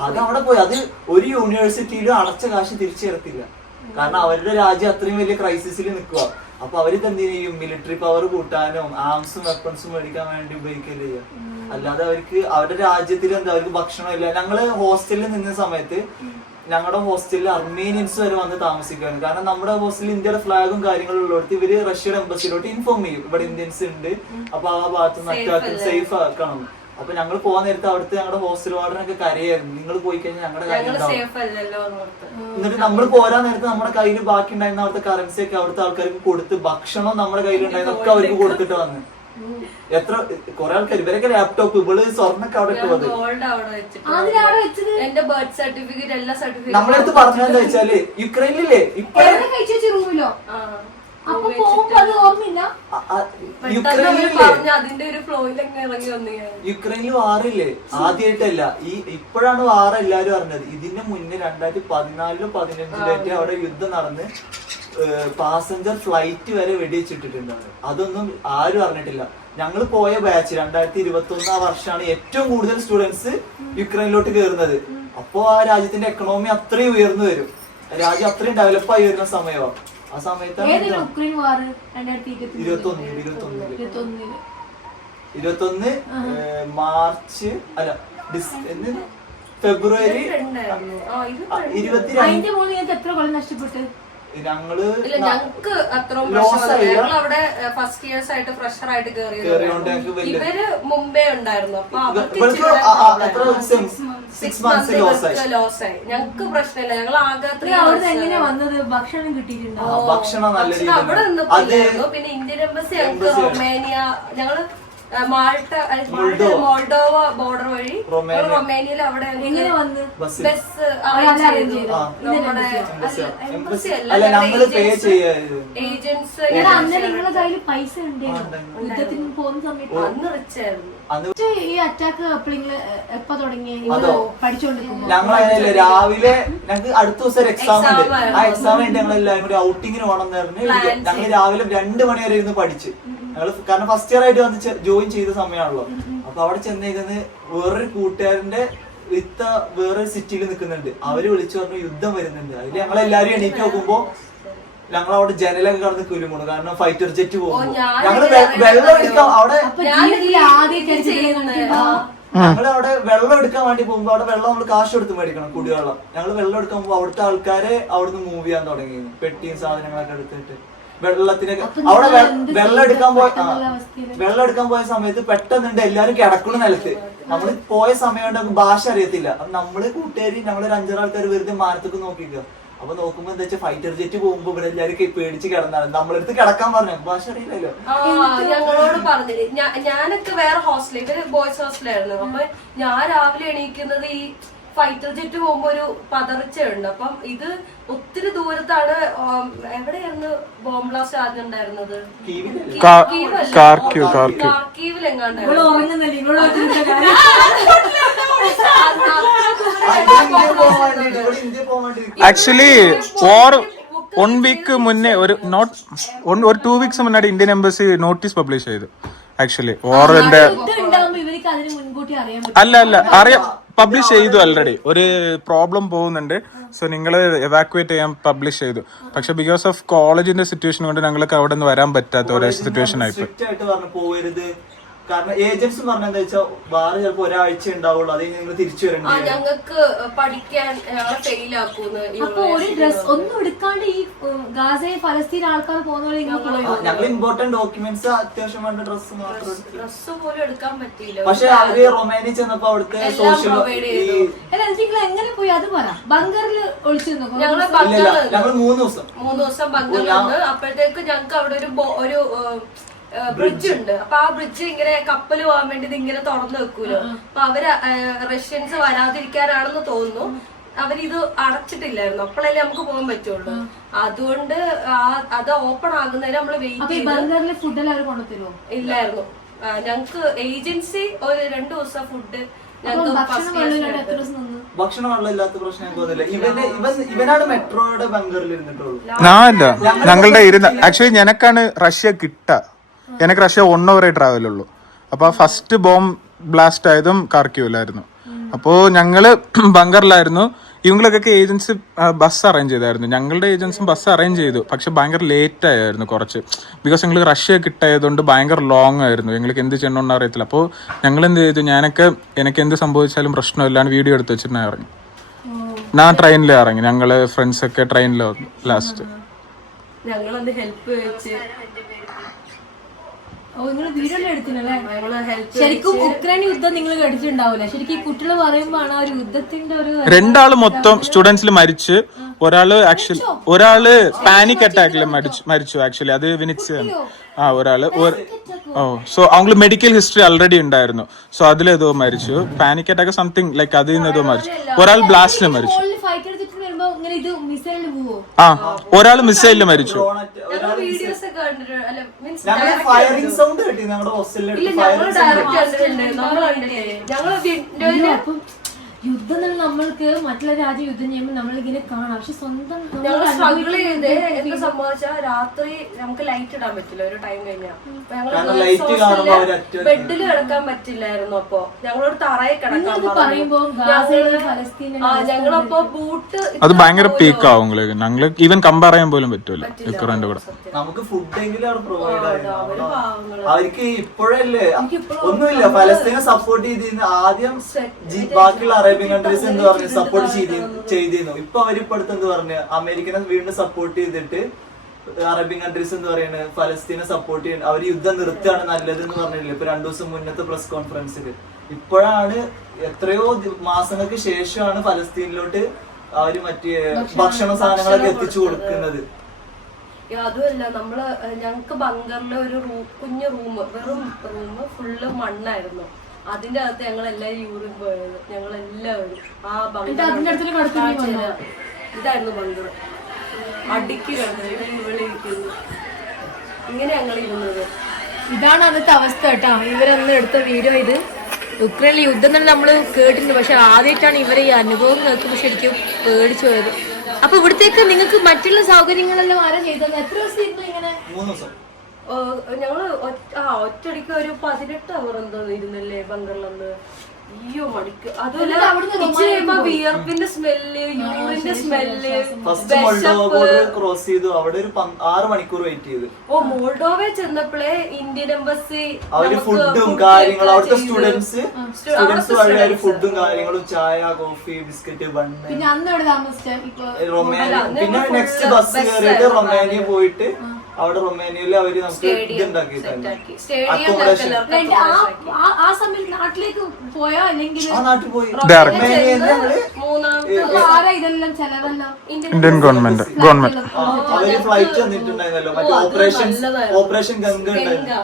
അത് അവിടെ പോയി. അത് ഒരു യൂണിവേഴ്സിറ്റിയിലും അടച്ച കാശ് തിരിച്ചു തരത്തില്ല. കാരണം അവരുടെ രാജ്യം അത്രയും വലിയ ക്രൈസിസിൽ നിൽക്കുക. അപ്പൊ അവരിത് എന്ത് ചെയ്യും? മിലിറ്ററി പവർ കൂട്ടാനും ആംസും വെപ്പൺസും മേടിക്കാൻ വേണ്ടി ഉപയോഗിക്കല്ലേ ചെയ്യാം. അല്ലാതെ അവർക്ക് അവരുടെ രാജ്യത്തിൽ എന്താ, അവർക്ക് ഭക്ഷണം ഇല്ല. ഞങ്ങള് ഹോസ്റ്റലിൽ നിന്ന സമയത്ത് ഞങ്ങളുടെ ഹോസ്റ്റലിൽ അർമേനിയൻസ് വരെ വന്ന് താമസിക്കുകയാണ്. കാരണം നമ്മുടെ ഹോസ്റ്റലിൽ ഇന്ത്യയുടെ ഫ്ലാഗും കാര്യങ്ങളും ഉള്ളിടത്ത് ഇവര് റഷ്യയുടെ എംബസിയിലോട്ട് ഇൻഫോം ചെയ്യും, ഇവിടെ ഇന്ത്യൻസ് ഉണ്ട്, അപ്പൊ ആ ഭാഗത്ത് നറ്റാക്കി സേഫ് ആക്കണം. അപ്പൊ ഞങ്ങൾ പോകാൻ നേരത്തെ അവിടുത്തെ ഞങ്ങളുടെ ഹോസ്റ്റൽ വാർഡനൊക്കെ കരയായിരുന്നു, നിങ്ങൾ പോയി കഴിഞ്ഞാൽ ഞങ്ങളുടെ കാര്യം ഉണ്ടാവും. എന്നിട്ട് നമ്മൾ പോരാൻ നേരത്തെ നമ്മുടെ കയ്യിൽ ബാക്കി ഉണ്ടായിരുന്ന അവിടുത്തെ കറൻസി ഒക്കെ അവിടുത്തെ ആൾക്കാർക്ക് കൊടുത്ത്, ഭക്ഷണം നമ്മുടെ കയ്യിലുണ്ടായിരുന്നൊക്കെ അവർക്ക് കൊടുത്തിട്ട് വന്ന്. എത്ര കുറെ ആൾക്കാർ, ഇവരൊക്കെ ലാപ്ടോപ്പ്, ഇവള് സ്വർണ്ണൊക്കെ അവിടെ ഇട്ട് വന്നത്. എന്റെ ബർത്ത് സർട്ടിഫിക്കറ്റ്, എല്ലാ സർട്ടിഫിക്കറ്റ് നമ്മളടുത്ത് പറഞ്ഞതെന്താ വെച്ചാല് യുക്രൈനിലെ യുക്രൈനിൽ വാറില്ലേ ആദ്യമായിട്ടല്ല, ഇപ്പോഴാണ് വാറ എല്ലാരും അറിഞ്ഞത്. ഇതിന്റെ മുന്നേ 2014-ലോ 15-ലോ അവിടെ യുദ്ധം നടന്ന് പാസഞ്ചർ ഫ്ലൈറ്റ് വരെ വെടിവെച്ചിട്ടിട്ടുണ്ട്. അതൊന്നും ആരും അറിഞ്ഞിട്ടില്ല. ഞങ്ങൾ പോയ ബാച്ച് 2021 വർഷമാണ് ഏറ്റവും കൂടുതൽ സ്റ്റുഡൻസ് യുക്രൈനിലോട്ട് കയറുന്നത്. അപ്പോ ആ രാജ്യത്തിന്റെ എക്കണോമി അത്രയും ഉയർന്നു വരും, രാജ്യം അത്രയും ഡെവലപ്പായി വരുന്ന സമയമാണ്. ആ സമയത്താണ് 21 മാർച്ച് അല്ല ഫെബ്രുവരി 22 ഞങ്ങൾക്ക് അത്രയും അവിടെ ഫസ്റ്റ് ഇയേഴ്സ് ആയിട്ട് ഫ്രഷർ ആയിട്ട് കയറിയത്. ഇവര് മുമ്പേ ഉണ്ടായിരുന്നു, അപ്പൊ അവർക്ക് ലോസ് ആയി. ഞങ്ങക്ക് പ്രശ്നമില്ല, ഞങ്ങൾ ഭക്ഷണം കിട്ടിയിട്ടുണ്ടോ? അവിടെ നിന്നപ്പോഴായിരുന്നു. പിന്നെ ഇന്ത്യൻ എംബസി ഞങ്ങൾക്ക് റൊമേനിയ, ഞങ്ങള് മാൾട്ട, മോൾഡോവ ബോർഡർ വഴി റൊമേനിയയിൽ അവിടെ ബസ് ഏജൻസ് അന്ന് റിച്ചായിരുന്നു. ഈ അറ്റാക്ക് എപ്പോ തുടങ്ങി? ഞങ്ങളങ്ങനെ രാവിലെ ഞങ്ങൾക്ക് അടുത്ത ദിവസം ഒരു എക്സാം ഉണ്ട്. ആ എക്സാം വേണ്ടി ഞങ്ങൾ എല്ലാവരും കൂടി ഔട്ടിങ്ങിന് പോകണം എന്ന് പറഞ്ഞ് ഞങ്ങൾ രാവിലെ 2 മണി വരെ ഇരുന്ന് പഠിച്ച്. ഞങ്ങള് കാരണം ഫസ്റ്റ് ഇയർ ആയിട്ട് വന്ന് ജോയിൻ ചെയ്ത സമയമാണല്ലോ. അപ്പൊ അവിടെ ചെന്നേക്കുന്നത് വേറൊരു കൂട്ടുകാരന്റെ ഇത്ത വേറെ സിറ്റിയിൽ നിൽക്കുന്നുണ്ട്, അവര് വിളിച്ചു പറഞ്ഞു യുദ്ധം വരുന്നുണ്ട്. അതിൽ ഞങ്ങളെല്ലാരും എണീറ്റ് നോക്കുമ്പോ ഞങ്ങൾ അവിടെ ജനലൊക്കെ കടന്ന് കുലുങ്ങുന്നു, കാരണം ഫൈറ്റർ ജെറ്റ് പോകും. ഞങ്ങള് വെള്ളം എടുക്കാം അവിടെ, ഞങ്ങളവിടെ വെള്ളം എടുക്കാൻ വേണ്ടി പോകുമ്പോ അവിടെ വെള്ളം നമ്മൾ കാശ് കൊടുത്ത് മേടിക്കണം, കുടിവെള്ളം. ഞങ്ങള് വെള്ളം എടുക്കാൻ പോകുമ്പോ അവിടുത്തെ ആൾക്കാരെ അവിടുന്ന് മൂവ് ചെയ്യാൻ തുടങ്ങി, പെട്ടിയും സാധനങ്ങളൊക്കെ എടുത്തിട്ട് വെള്ളത്തിനൊക്കെ. അവിടെ വെള്ളം എടുക്കാൻ പോയ സമയത്ത് പെട്ടെന്നുണ്ട് എല്ലാരും കിടക്കുന്ന നിലത്ത്. നമ്മള് പോയ സമയം കൊണ്ട് നമുക്ക് ഭാഷ അറിയത്തില്ല. അപ്പൊ നമ്മള് കൂട്ടുകാരി ഞങ്ങളൊരു 5-6 ആൾക്കാർ വെറുതെ മാനത്തേക്ക് നോക്കിക്കുക. അപ്പൊ നോക്കുമ്പോ എന്താ വെച്ചാൽ ഫൈറ്റർ ജെറ്റ് പോകുമ്പോ ഇവിടെ എല്ലാരും പേടിച്ച് കിടന്നാണ്. നമ്മളടുത്ത് കിടക്കാൻ പറഞ്ഞു, ഭാഷ അറിയില്ലല്ലോ. ഞങ്ങളോട് പറഞ്ഞില്ലേ, ഞാനൊക്കെ വേറെ ഹോസ്റ്റലിൽ, ഇവര് ബോയ്സ് ഹോസ്റ്റലായിരുന്നു. അപ്പൊ ഞാൻ രാവിലെ എണീക്കുന്നത് ഈ ഫൈറ്റർ ജെറ്റ് പോകുമ്പോ ഒരു പതർച്ചയുണ്ട്. അപ്പം ഇത് ഒത്തിരി ദൂരത്താണ്. എവിടെയായിരുന്നു ബോംബ് ബ്ലാസ്റ്റ് ആദ്യം ഉണ്ടായിരുന്നത്? ആക്ച്വലി വാർ 1 വീക്ക് മുന്നേ ഒരു 2 വീക്സ് മുന്നാടി ഇന്ത്യൻ എംബസി നോട്ടീസ് പബ്ലിഷ് ചെയ്തു. ആക്ച്വലി വാറിന്റെ അല്ല അറിയാം, പബ്ലിഷ് ചെയ്തു ഓൾറെഡി. ഒരു പ്രോബ്ലം പോകുന്നുണ്ട്, സോ നിങ്ങൾ എവാക്യുവേറ്റ് ചെയ്യാൻ പബ്ലിഷ് ചെയ്തു. പക്ഷെ ബിക്കോസ് ഓഫ് കോളേജിന്റെ സിറ്റുവേഷൻ കൊണ്ട് ഞങ്ങൾക്ക് അവിടെ നിന്ന് വരാൻ പറ്റാത്ത ഒരു സിറ്റുവേഷൻ ആയിപ്പോയി. കാരണം ഏജൻസ് പറഞ്ഞ എന്താ വെച്ചാൽ വേറെ ചിലപ്പോ ഒരാഴ്ച ഉണ്ടാവുള്ളൂ, അത് നിങ്ങൾ തിരിച്ചു വരേണ്ടി. ഞങ്ങൾക്ക് പഠിക്കാൻ ഫെയിൽ ആക്കുന്നു. അപ്പൊ ഒരു ഡ്രസ് ഒന്നും എടുക്കാണ്ട് ഈ ഗാസയിൽ ഫലസ്തീൻ ആൾക്കാർ പോകുന്ന ഞങ്ങൾ ഇമ്പോർട്ടന്റ് ഡോക്യുമെന്റ്സ്, അത്യാവശ്യം വേണ്ട ഡ്രസ് മാത്രം, ഡ്രസ് പോലും എടുക്കാൻ പറ്റിയില്ല. പക്ഷെ അവര് റൊമാനിയ ചെന്നപ്പോ അവിടുത്തെ സോഷ്യൽ എങ്ങനെ പോയി അത് പറ. ബങ്കറിൽ ഒളിച്ചു ഞങ്ങള് ഞങ്ങൾ 3 ദിവസം ബങ്കറിൽ നിന്ന്. അപ്പോഴത്തേക്ക് ഞങ്ങൾക്ക് അവിടെ ഒരു ബ്രിഡ്ജ് ഉണ്ട്. അപ്പൊ ആ ബ്രിഡ്ജ് ഇങ്ങനെ കപ്പൽ പോകാൻ വേണ്ടി ഇങ്ങനെ തുറന്നു വെക്കൂലോ. അപ്പൊ അവര് റഷ്യൻസ് വരാതിരിക്കാനാണെന്ന് തോന്നുന്നു, അവരിത് അടച്ചിട്ടില്ലായിരുന്നു. അപ്പോഴല്ലേ നമുക്ക് പോകാൻ പറ്റുള്ളൂ. അതുകൊണ്ട് അത് ഓപ്പൺ ആകുന്നതിന് നമ്മള് വെയിറ്റ് ഇല്ലായിരുന്നു. ഞങ്ങക്ക് ഏജൻസി ഒരു 2 ദിവസം ഫുഡ്, ഭക്ഷണം വെള്ളമില്ലാത്ത പ്രശ്നം ഇവനാണ് മെട്രോയുടെ ബങ്കറിൽ ഇരുന്നിട്ടുള്ളൂ. ഞങ്ങളുടെ ആക്ച്വലി ഞനക്കാണ് റഷ്യ എനിക്ക് റഷ്യ 1 hour ട്രാവൽ ഉള്ളൂ. അപ്പൊ ഫസ്റ്റ് ബോംബ് ബ്ലാസ്റ്റ് ആയതും കാർക്യൂവിലായിരുന്നു. അപ്പോൾ ഞങ്ങള് ബങ്കറിലായിരുന്നു. ഇവങ്ങളൊക്കെ ഏജൻസി ബസ് അറേഞ്ച് ചെയ്തായിരുന്നു. ഞങ്ങളുടെ ഏജൻസും ബസ് അറേഞ്ച് ചെയ്തു, പക്ഷെ ഭയങ്കര ലേറ്റ് ആയിരുന്നു കുറച്ച്. ബിക്കോസ് ഞങ്ങൾ റഷ്യ കിട്ടായതുകൊണ്ട് ഭയങ്കര ലോങ് ആയിരുന്നു. ഞങ്ങൾക്ക് എന്ത് ചെയ്യണമെന്ന് അറിയത്തില്ല. അപ്പോൾ ഞങ്ങൾ എന്ത് ചെയ്തു, എനിക്ക് എന്ത് സംഭവിച്ചാലും പ്രശ്നമില്ലാണ്ട് വീഡിയോ എടുത്ത് വെച്ചിട്ട് ഞാൻ ഇറങ്ങി. ഞാൻ ട്രെയിനിൽ ഇറങ്ങി. ഞങ്ങള് ഫ്രണ്ട്സ് ഒക്കെ ട്രെയിനിൽ ലാസ്റ്റ് ഞങ്ങളത് ഹെൽപ്പ് വെച്ച് ശരിക്കും ഉക്രൈൻ യുദ്ധം നിങ്ങൾ കേട്ടിട്ടുണ്ടാവില്ല. ശരിക്കും ഈ കുട്ടികൾ പറയുമ്പോഴാണ് ആ ഒരു യുദ്ധത്തിന്റെ ഒരു 2 ആള് മൊത്തം സ്റ്റുഡൻസിൽ മരിച്ചു. ഒരാള് പാനിക് അറ്റാക്കിൽ മരിച്ചു. ആക്ച്വലി അത് വിനിറ്റ്സ് ഒരാള് സോ അവങ്ങള് മെഡിക്കൽ ഹിസ്റ്ററി ഓൾറെഡി ഉണ്ടായിരുന്നു. സോ അതിലേതോ മരിച്ചു. പാനിക് അറ്റാക്ക് സംതിങ് ലൈക്ക് അതിൽ നിന്നേതോ മരിച്ചു. ഒരാൾ ബ്ലാസ്റ്റില് മരിച്ചു. ഒരാള് മിസൈലില് മരിച്ചു. ഫയറിംഗ് സൗണ്ട് കേട്ടി ഞങ്ങളുടെ ഹോസ്റ്റലിൽ. യുദ്ധം നമ്മൾക്ക് മറ്റുള്ള രാജ്യം യുദ്ധം ചെയ്യുമ്പോൾ നമ്മളിങ്ങനെ കാണാം, പക്ഷെ സ്വന്തം സ്ട്രഗിൾ ചെയ്ത് എന്താ സംഭവിച്ചാൽ രാത്രി നമുക്ക് ലൈറ്റ് ഇടാൻ പറ്റില്ല ഒരു ടൈം കഴിഞ്ഞാൽ. ബെഡിൽ കിടക്കാൻ പറ്റില്ലായിരുന്നു. അപ്പൊ ഞങ്ങളോട് തറയിൽ കിടക്കാൻ ഞങ്ങളപ്പോ ബൂട്ട് അത് ഭയങ്കര പീക്ക് ആവും. ഞങ്ങള് ഈവൻ കമ്പയർ ചെയ്യാൻ പോലും പറ്റൂല യുക്രൈന്റെ കൂടെ. നമുക്ക് ഫുഡെങ്കിലും അവിടെ പ്രൊവൈഡ് ആയിരുന്നു. അവർക്ക് ഇപ്പോഴല്ലേ ഒന്നുമില്ല, ഫലസ്തീനെ സപ്പോർട്ട് ചെയ്തിരുന്നു ആദ്യം. ബാക്കിയുള്ള അറേബ്യൻ കൺട്രീസ് എന്ത് പറഞ്ഞു സപ്പോർട്ട് ചെയ്തിരുന്നു. ഇപ്പൊ അവരിപ്പോ അടുത്ത് എന്ത് പറഞ്ഞു, അമേരിക്കനെ വീണ്ടും സപ്പോർട്ട് ചെയ്തിട്ട് അറേബ്യൻ കൺട്രീസ് എന്ന് പറയുന്നത് ഫലസ്തീനെ സപ്പോർട്ട് ചെയ്യുന്നത്, അവർ യുദ്ധം നിർത്തുകയാണ് നല്ലത് എന്ന് പറഞ്ഞില്ലേ ഇപ്പൊ 2 ദിവസം മുന്നത്തെ പ്രസ് കോൺഫറൻസിൽ. ഇപ്പോഴാണ് എത്രയോ മാസങ്ങൾക്ക് ശേഷമാണ് ഫലസ്തീനിലോട്ട് അവര് മറ്റേ ഭക്ഷണ സാധനങ്ങളൊക്കെ എത്തിച്ചു കൊടുക്കുന്നത്. അതുമല്ല, ഞങ്ങക്ക് ബങ്കറിലെ ഒരു കുഞ്ഞു റൂം, വെറും റൂം ഫുള്ള് മണ്ണായിരുന്നു. അതിന്റെ അകത്ത് ഞങ്ങളെല്ലാവരും യൂറിൻ പോയത്. ഞങ്ങളെല്ലാവരും ആ ഇതായിരുന്നു ബങ്കർ. അടുക്കി കിടന്നു ഇങ്ങനെ ഞങ്ങൾ ഇരുന്നത്. ഇതാണ് അന്നത്തെ അവസ്ഥ കേട്ടോ. ഇവരൊന്നും എടുത്ത വീഡിയോ ഇത്. യുക്രൈനിൽ യുദ്ധം തന്നെ നമ്മള് കേട്ടിട്ടുണ്ട്, പക്ഷെ ആദ്യമായിട്ടാണ് ഇവരെ ഈ അനുഭവം കേൾക്കുമ്പോൾ ശരിക്കും പേടിച്ചു പോയത്. അപ്പൊ ഇവിടത്തേക്ക് നിങ്ങൾക്ക് മറ്റുള്ള സൗകര്യങ്ങളെല്ലാം ആരാ ചെയ്തത്? എത്ര ദിവസം ഇങ്ങനെ? 3 ദിവസം. ഞങ്ങള് ഒറ്റടിക്ക് ഒരു 18 അവർ എന്തോ ഇരുന്നില്ലേ ബങ്കറിലൊന്ന്. അയ്യോ മടിക്ക്. അതുപോലെ വിയർപ്പിന്റെ സ്മെല്ല്, യൂറിന്റെ smell. First Moldova border cross ചെയ്തു. അവിടെ ഒരു 6 മണിക്കൂർ വെയിറ്റ് ചെയ്തു. ഓ മോൾഡോവയിൽ ചെന്നപ്പോഴേ ഇന്ത്യൻ എംബസി അവര് ഫുഡും കാര്യങ്ങളും അവിടുത്തെ സ്റ്റുഡൻസ് വഴി അവര് ഫുഡും കാര്യങ്ങളും ചായ, കോഫി, ബിസ്ക്കറ്റ്, ബണ്ണ്. പിന്നെ അന്ന് ഇവിടെ റൊമാനിയ. പിന്നെ നെക്സ്റ്റ് ബസ് കയറിയിട്ട് റൊമാനിയ പോയിട്ട് അവിടെ റൊമാനിയയിൽ അവര് നമുക്ക് ഇതുണ്ടാക്കി അക്കോമഡേഷൻ. ആ സമയത്ത് നാട്ടിലേക്ക് പോയോ അല്ലെങ്കിൽ ആ നാട്ടിൽ പോയി. ആരാ ഇതെല്ലാം ചെലവല്ലോ? ഇന്ത്യൻ ഗവൺമെന്റ് അവര് ഫ്ലൈറ്റ് വന്നിട്ടുണ്ടായിരുന്നല്ലോ, മറ്റേ ഓപ്പറേഷൻ ഗംഗ ഉണ്ടായിരുന്നു.